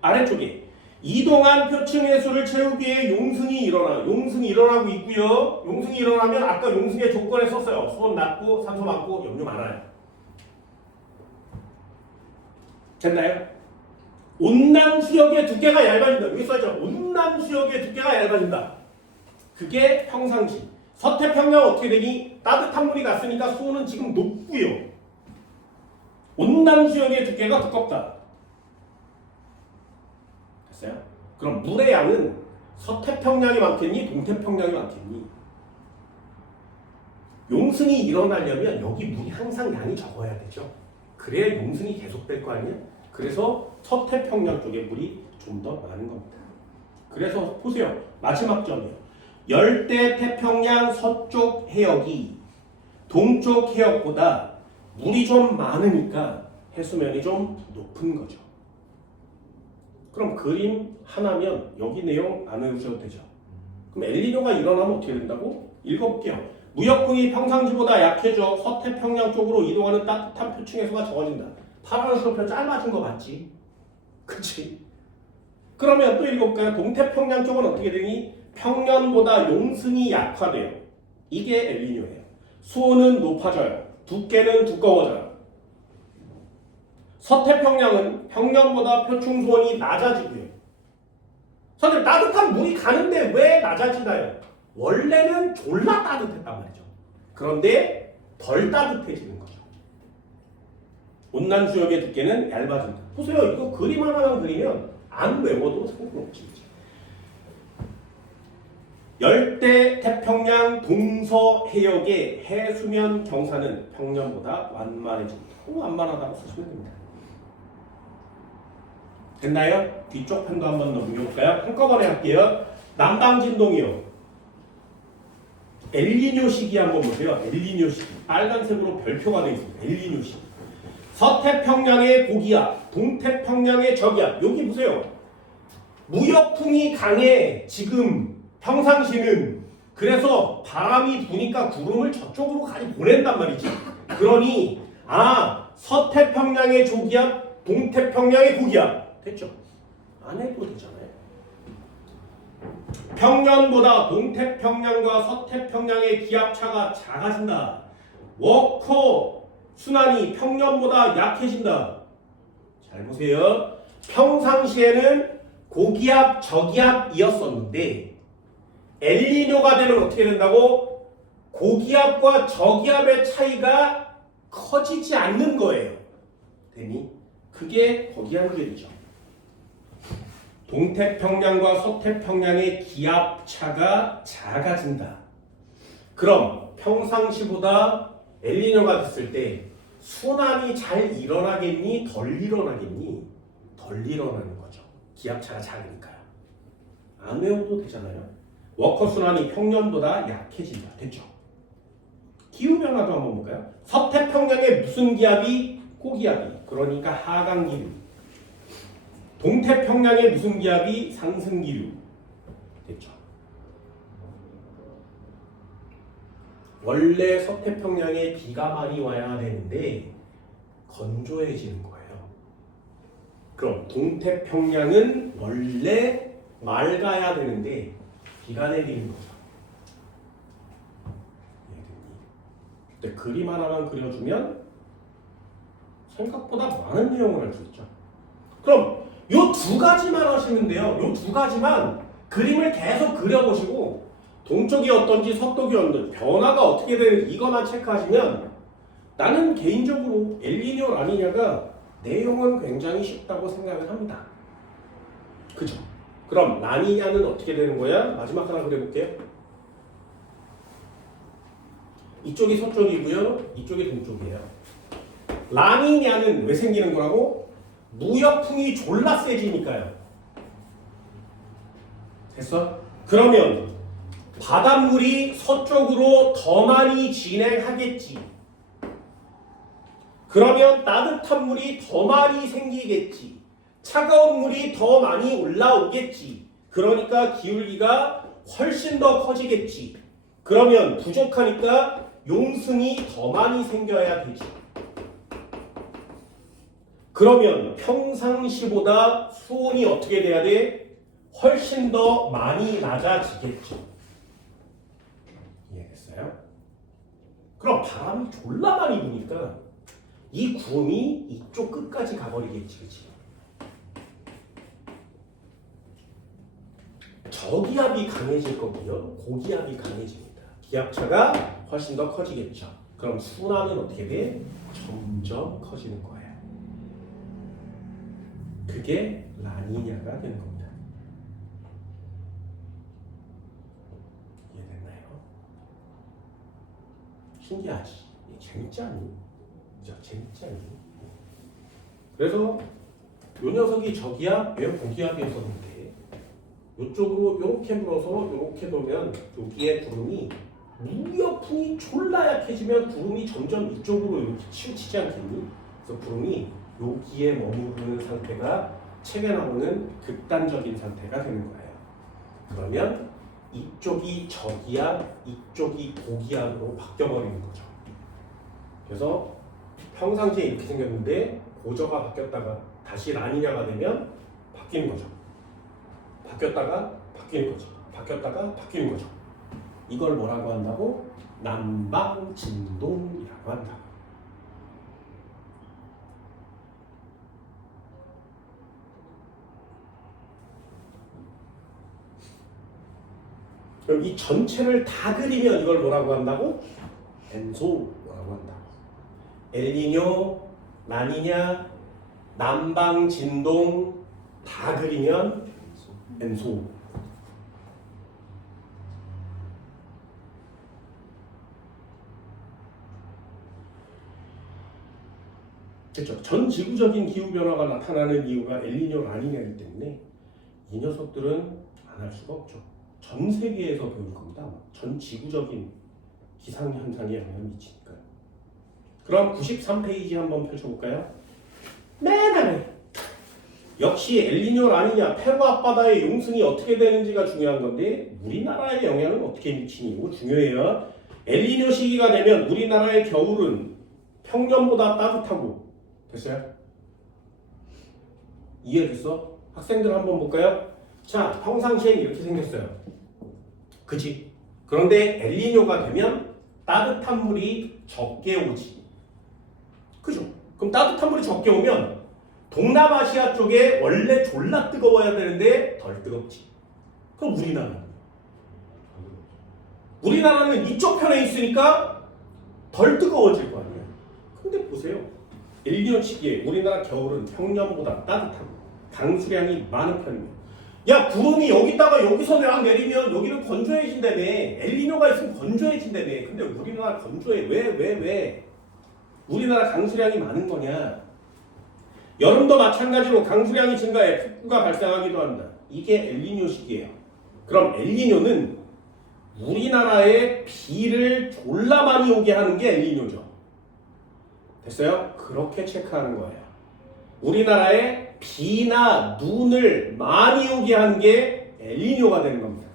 아래쪽에 이동한 표층의 수를 채우기 위해 용승이 일어나요. 용승이 일어나고 있고요. 용승이 일어나면 아까 용승의 조건에 썼어요. 수온 낮고 산소 많고 염류 많아요. 됐나요? 온난 수역의 두께가 얇아진다. 여기 써있죠. 온난 수역의 두께가 얇아진다. 그게 평상시. 서태평양 어떻게 되니? 따뜻한 물이 갔으니까 수온은 지금 높고요. 온난 수역의 두께가 두껍다. 됐어요? 그럼 물의 양은 서태평양이 많겠니? 동태평양이 많겠니? 용승이 일어나려면 여기 물이 항상 양이 적어야 되죠. 그래야 용승이 계속될 거 아니야? 그래서 서태평양 쪽에 물이 좀 더 많은 겁니다. 그래서 보세요. 마지막 점이요. 열대 태평양 서쪽 해역이 동쪽 해역보다 물이 좀 많으니까 해수면이 좀 높은 거죠. 그럼 그림 하나면 여기 내용 안 외우셔도 되죠. 그럼 엘니뇨가 일어나면 어떻게 된다고? 읽어볼게요. 무역풍이 평상시보다 약해져 서태평양 쪽으로 이동하는 따뜻한 표층의 수가 적어진다. 파란색으로 짧아진 거 맞지? 그치? 그러면 또 읽어볼까요? 동태평양 쪽은 어떻게 되니? 평년보다 용승이 약화돼요. 이게 엘니뇨예요. 수온은 높아져요. 두께는 두꺼워져요. 서태평양은 평년보다 표층 수온이 낮아지고요. 선생님 따뜻한 물이 가는데 왜 낮아지나요? 원래는 졸라 따뜻했단 말이죠. 그런데 덜 따뜻해지는 거죠. 온난 수역의 두께는 얇아진다. 보세요. 이거 그림 하나만 그리면 안 외워도 상관없지. 열대 태평양 동서 해역의 해수면 경사는 평년보다 완만해집니다. 완만하다고 쓰시면 됩니다. 됐나요? 뒤쪽 편도 한번 넘겨볼까요? 한꺼번에 할게요. 남방진동이요. 엘니뇨 시기 한번 보세요. 엘니뇨 시기. 빨간색으로 별표가 되어 있습니다. 엘니뇨 시기. 서태평양의 고기압, 동태평양의 저기압. 여기 보세요. 무역풍이 강해. 지금 평상시는. 그래서 바람이 부니까 구름을 저쪽으로까지 보낸단 말이지. 그러니 서태평양의 저기압, 동태평양의 고기압. 됐죠? 안 해도 되잖아요. 평년보다 동태평양과 서태평양의 기압차가 작아진다. 워커 순환이 평년보다 약해진다. 잘 보세요. 평상시에는 고기압, 저기압이었었는데 엘니뇨가 되면 어떻게 된다고? 고기압과 저기압의 차이가 커지지 않는 거예요. 되니? 그게 거기 하는 일이죠. 동태평양과 서태평양의 기압차가 작아진다. 그럼 평상시보다 엘니뇨가 됐을 때 순환이 잘 일어나겠니? 덜 일어나겠니? 덜 일어나는 거죠. 기압차가 작으니까요. 안 외워도 되잖아요. 워커 순환이 평년보다 약해진다. 됐죠? 기후변화도 한번 볼까요? 서태평양에 무슨 기압이? 고기압이. 그러니까 하강기류. 동태평양에 무슨 기압이? 상승기류. 됐죠? 원래 서태평양에 비가 많이 와야 되는데 건조해지는 거예요. 그럼 동태평양은 원래 맑아야 되는데 비가 내리는 거죠. 근데 그림 하나만 그려주면 생각보다 많은 내용을 알 수 있죠. 그럼 요 두 가지만 하시면 돼요. 요 두 가지만 그림을 계속 그려보시고 동쪽이 어떤지 서쪽이 어떤지 변화가 어떻게 되는지 이거만 체크하시면 나는 개인적으로 엘니뇨 라니냐가 내용은 굉장히 쉽다고 생각을 합니다. 그죠? 그럼 라니냐는 어떻게 되는 거야? 마지막 하나 그려볼게요. 이쪽이 서쪽이고요. 이쪽이 동쪽이에요. 라니냐는 왜 생기는 거라고? 무역풍이 졸라 세지니까요. 됐어? 그러면 바닷물이 서쪽으로 더 많이 진행하겠지. 그러면 따뜻한 물이 더 많이 생기겠지. 차가운 물이 더 많이 올라오겠지. 그러니까 기울기가 훨씬 더 커지겠지. 그러면 부족하니까 용승이 더 많이 생겨야 되지. 그러면 평상시보다 수온이 어떻게 돼야 돼? 훨씬 더 많이 낮아지겠죠. 이해됐어요? 그럼 바람이 졸라 많이 부니까 이 구름이 이쪽 끝까지 가버리겠지. 그치? 저기압이 강해질 거고요. 고기압이 강해집니다. 기압차가 훨씬 더 커지겠죠. 그럼 순환은 어떻게 돼? 점점 커지는 거예요. 그게 라니냐가 되는 겁니다. 이해됐나요? 신기하지? 재밌지 않니? 그죠? 재밌지 않니? 그래서 요 녀석이 저기압, 얘 고기압이었었는데 이쪽으로 이렇게 불어서 이렇게 돌면 여기에 구름이 무역풍이 졸라 약해지면 구름이 점점 이쪽으로 이렇게 치우치지 않겠니? 그래서 구름이 여기에 머무르는 상태가 책에 나오는 극단적인 상태가 되는 거예요. 그러면 이쪽이 저기압, 이쪽이 고기압으로 바뀌어버리는 거죠. 그래서 평상시에 이렇게 생겼는데 고저가 바뀌었다가 다시 라니냐가 되면 바뀌는 거죠. 바뀌었다가 바뀌는 거죠. 바뀌었다가 바뀌는 거죠. 이걸 뭐라고 한다고? 남방진동이라고 한다. 그럼 이 전체를 다 그리면 이걸 뭐라고 한다고? 엔소라고 한다. 엘니뇨, 라니냐, 남방진동 다 그리면 엔소. 그렇죠. 전 지구적인 기후 변화가 나타나는 이유가 엘니뇨, 라니냐이기 때문에 이 녀석들은 안 할 수가 없죠. 전 세계에서 배울 겁니다. 전 지구적인 기상 현상에 영향을 미치니까요. 그럼 93페이지 한번 펼쳐볼까요? 맨 아래. 역시 엘니뇨, 라니냐, 페루 앞바다의 용승이 어떻게 되는지가 중요한 건데 우리나라에 영향은 어떻게 미치니? 이거 중요해요. 엘니뇨 시기가 되면 우리나라의 겨울은 평년보다 따뜻하고 됐어요? 이해됐어? 학생들 한번 볼까요? 자, 평상시엔 이렇게 생겼어요. 그치? 그런데 엘니뇨가 되면 따뜻한 물이 적게 오지. 그죠? 그럼 따뜻한 물이 적게 오면 동남아시아 쪽에 원래 졸라 뜨거워야 되는데 덜 뜨겁지. 그럼 우리나라는 이쪽 편에 있으니까 덜 뜨거워질 거 아니에요. 근데 보세요. 엘니뇨 시기에 우리나라 겨울은 평년보다 따뜻하고 강수량이 많은 편입니다. 야, 구름이 여기다가 여기서 내리면 여기는 건조해진다며. 엘니뇨가 있으면 건조해진다며. 근데 우리나라 건조해. 왜? 우리나라 강수량이 많은 거냐? 여름도 마찬가지로 강수량이 증가해 폭우가 발생하기도 한다. 이게 엘니뇨 시기예요. 그럼 엘니뇨는 우리나라에 비를 졸라 많이 오게 하는 게 엘니뇨죠. 됐어요? 그렇게 체크하는 거예요. 우리나라에 비나 눈을 많이 오게 하는 게 엘니뇨가 되는 겁니다.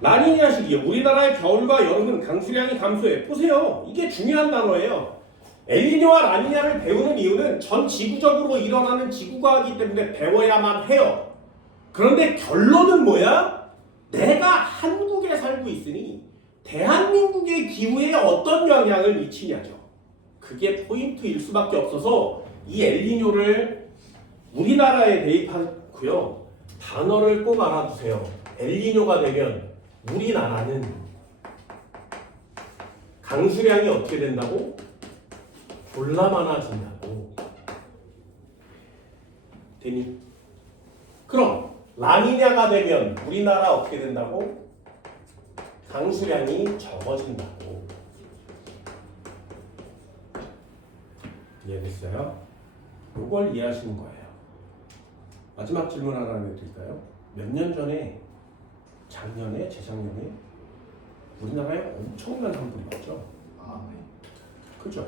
라니냐 시기에 우리나라의 겨울과 여름은 강수량이 감소해. 보세요. 이게 중요한 단어예요. 엘니뇨와 라니냐를 배우는 이유는 전 지구적으로 일어나는 지구과학이기 때문에 배워야만 해요. 그런데 결론은 뭐야? 내가 한국에 살고 있으니 대한민국의 기후에 어떤 영향을 미치냐죠. 그게 포인트일 수밖에 없어서 이 엘니뇨를 우리나라에 대입하고요. 단어를 꼭 알아두세요. 엘니뇨가 되면 우리나라는 강수량이 어떻게 된다고? 졸라 많아진다고. 되니? 그럼 라니냐가 되면 우리나라 어떻게 된다고? 강수량이 적어진다고. 이해됐어요? 이걸 이해하시는 거예요. 마지막 질문 하나 드릴까요? 몇 년 전에 작년에, 재작년에 우리나라에 엄청난 산불이 났죠. 네. 그죠?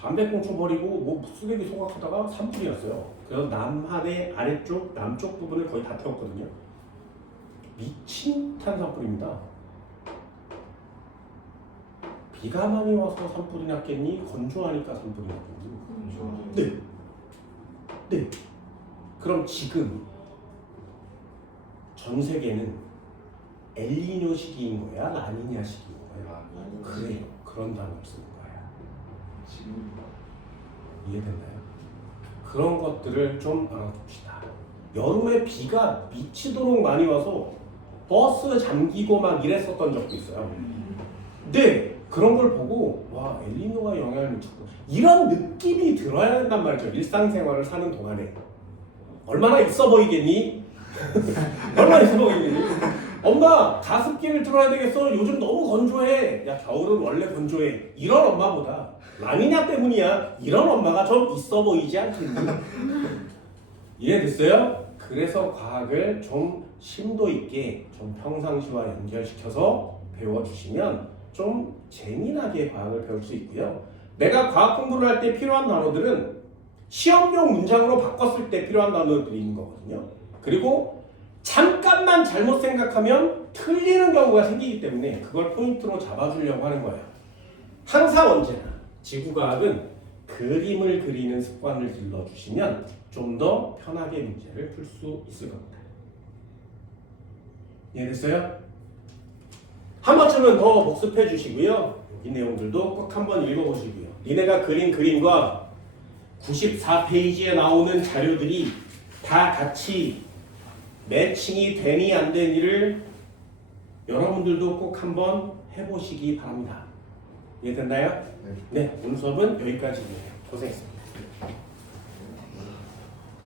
담배꽁초 버리고 뭐 쓰레기 소각하다가 산불이 났어요. 그래서 남한의 아래쪽, 남쪽 부분을 거의 다 태웠거든요. 미친 듯한 산불입니다. 비가 많이 와서 산불이 났겠니? 건조하니까 산불이 났겠니? 네. 그럼 지금 전 세계는 엘니뇨 시기인 거야? 라니냐 시기인 거야? 그래요. 그런 단어를 쓰는 거야. 지금 이해됐나요? 그런 것들을 좀 알아둡시다. 여름에 비가 미치도록 많이 와서 버스 잠기고 막 이랬었던 적도 있어요. 네, 그런 걸 보고 와, 엘니뇨가 영향을 미쳤고 이런 느낌이 들어야 된단 말이죠. 일상생활을 사는 동안에 얼마나 있어 보이겠니? 얼마나 있어 보이겠니? 엄마, 가습기를 틀어야 되겠어. 요즘 너무 건조해. 야, 겨울은 원래 건조해. 이런 엄마보다 라니냐 때문이야. 이런 엄마가 좀 있어 보이지 않겠니? 이해됐어요? 그래서 과학을 좀 심도 있게 좀 평상시와 연결시켜서 배워주시면 좀 재미나게 과학을 배울 수 있고요. 내가 과학 공부를 할 때 필요한 단어들은 시험용 문장으로 바꿨을 때 필요한 단어들이 있는 거거든요. 그리고 잠깐만 잘못 생각하면 틀리는 경우가 생기기 때문에 그걸 포인트로 잡아주려고 하는 거예요. 항상 언제나 지구과학은 그림을 그리는 습관을 길러주시면 좀 더 편하게 문제를 풀 수 있을 겁니다. 이해됐어요? 한 번쯤은 더 복습해 주시고요. 이 내용들도 꼭 한번 읽어보시고요. 니네가 그린 그림과 94페이지에 나오는 자료들이 다 같이 매칭이 되니 안 되니를 여러분들도 꼭 한번 해보시기 바랍니다. 이해됐나요? 네, 오늘 수업은 여기까지입니다. 고생했습니다.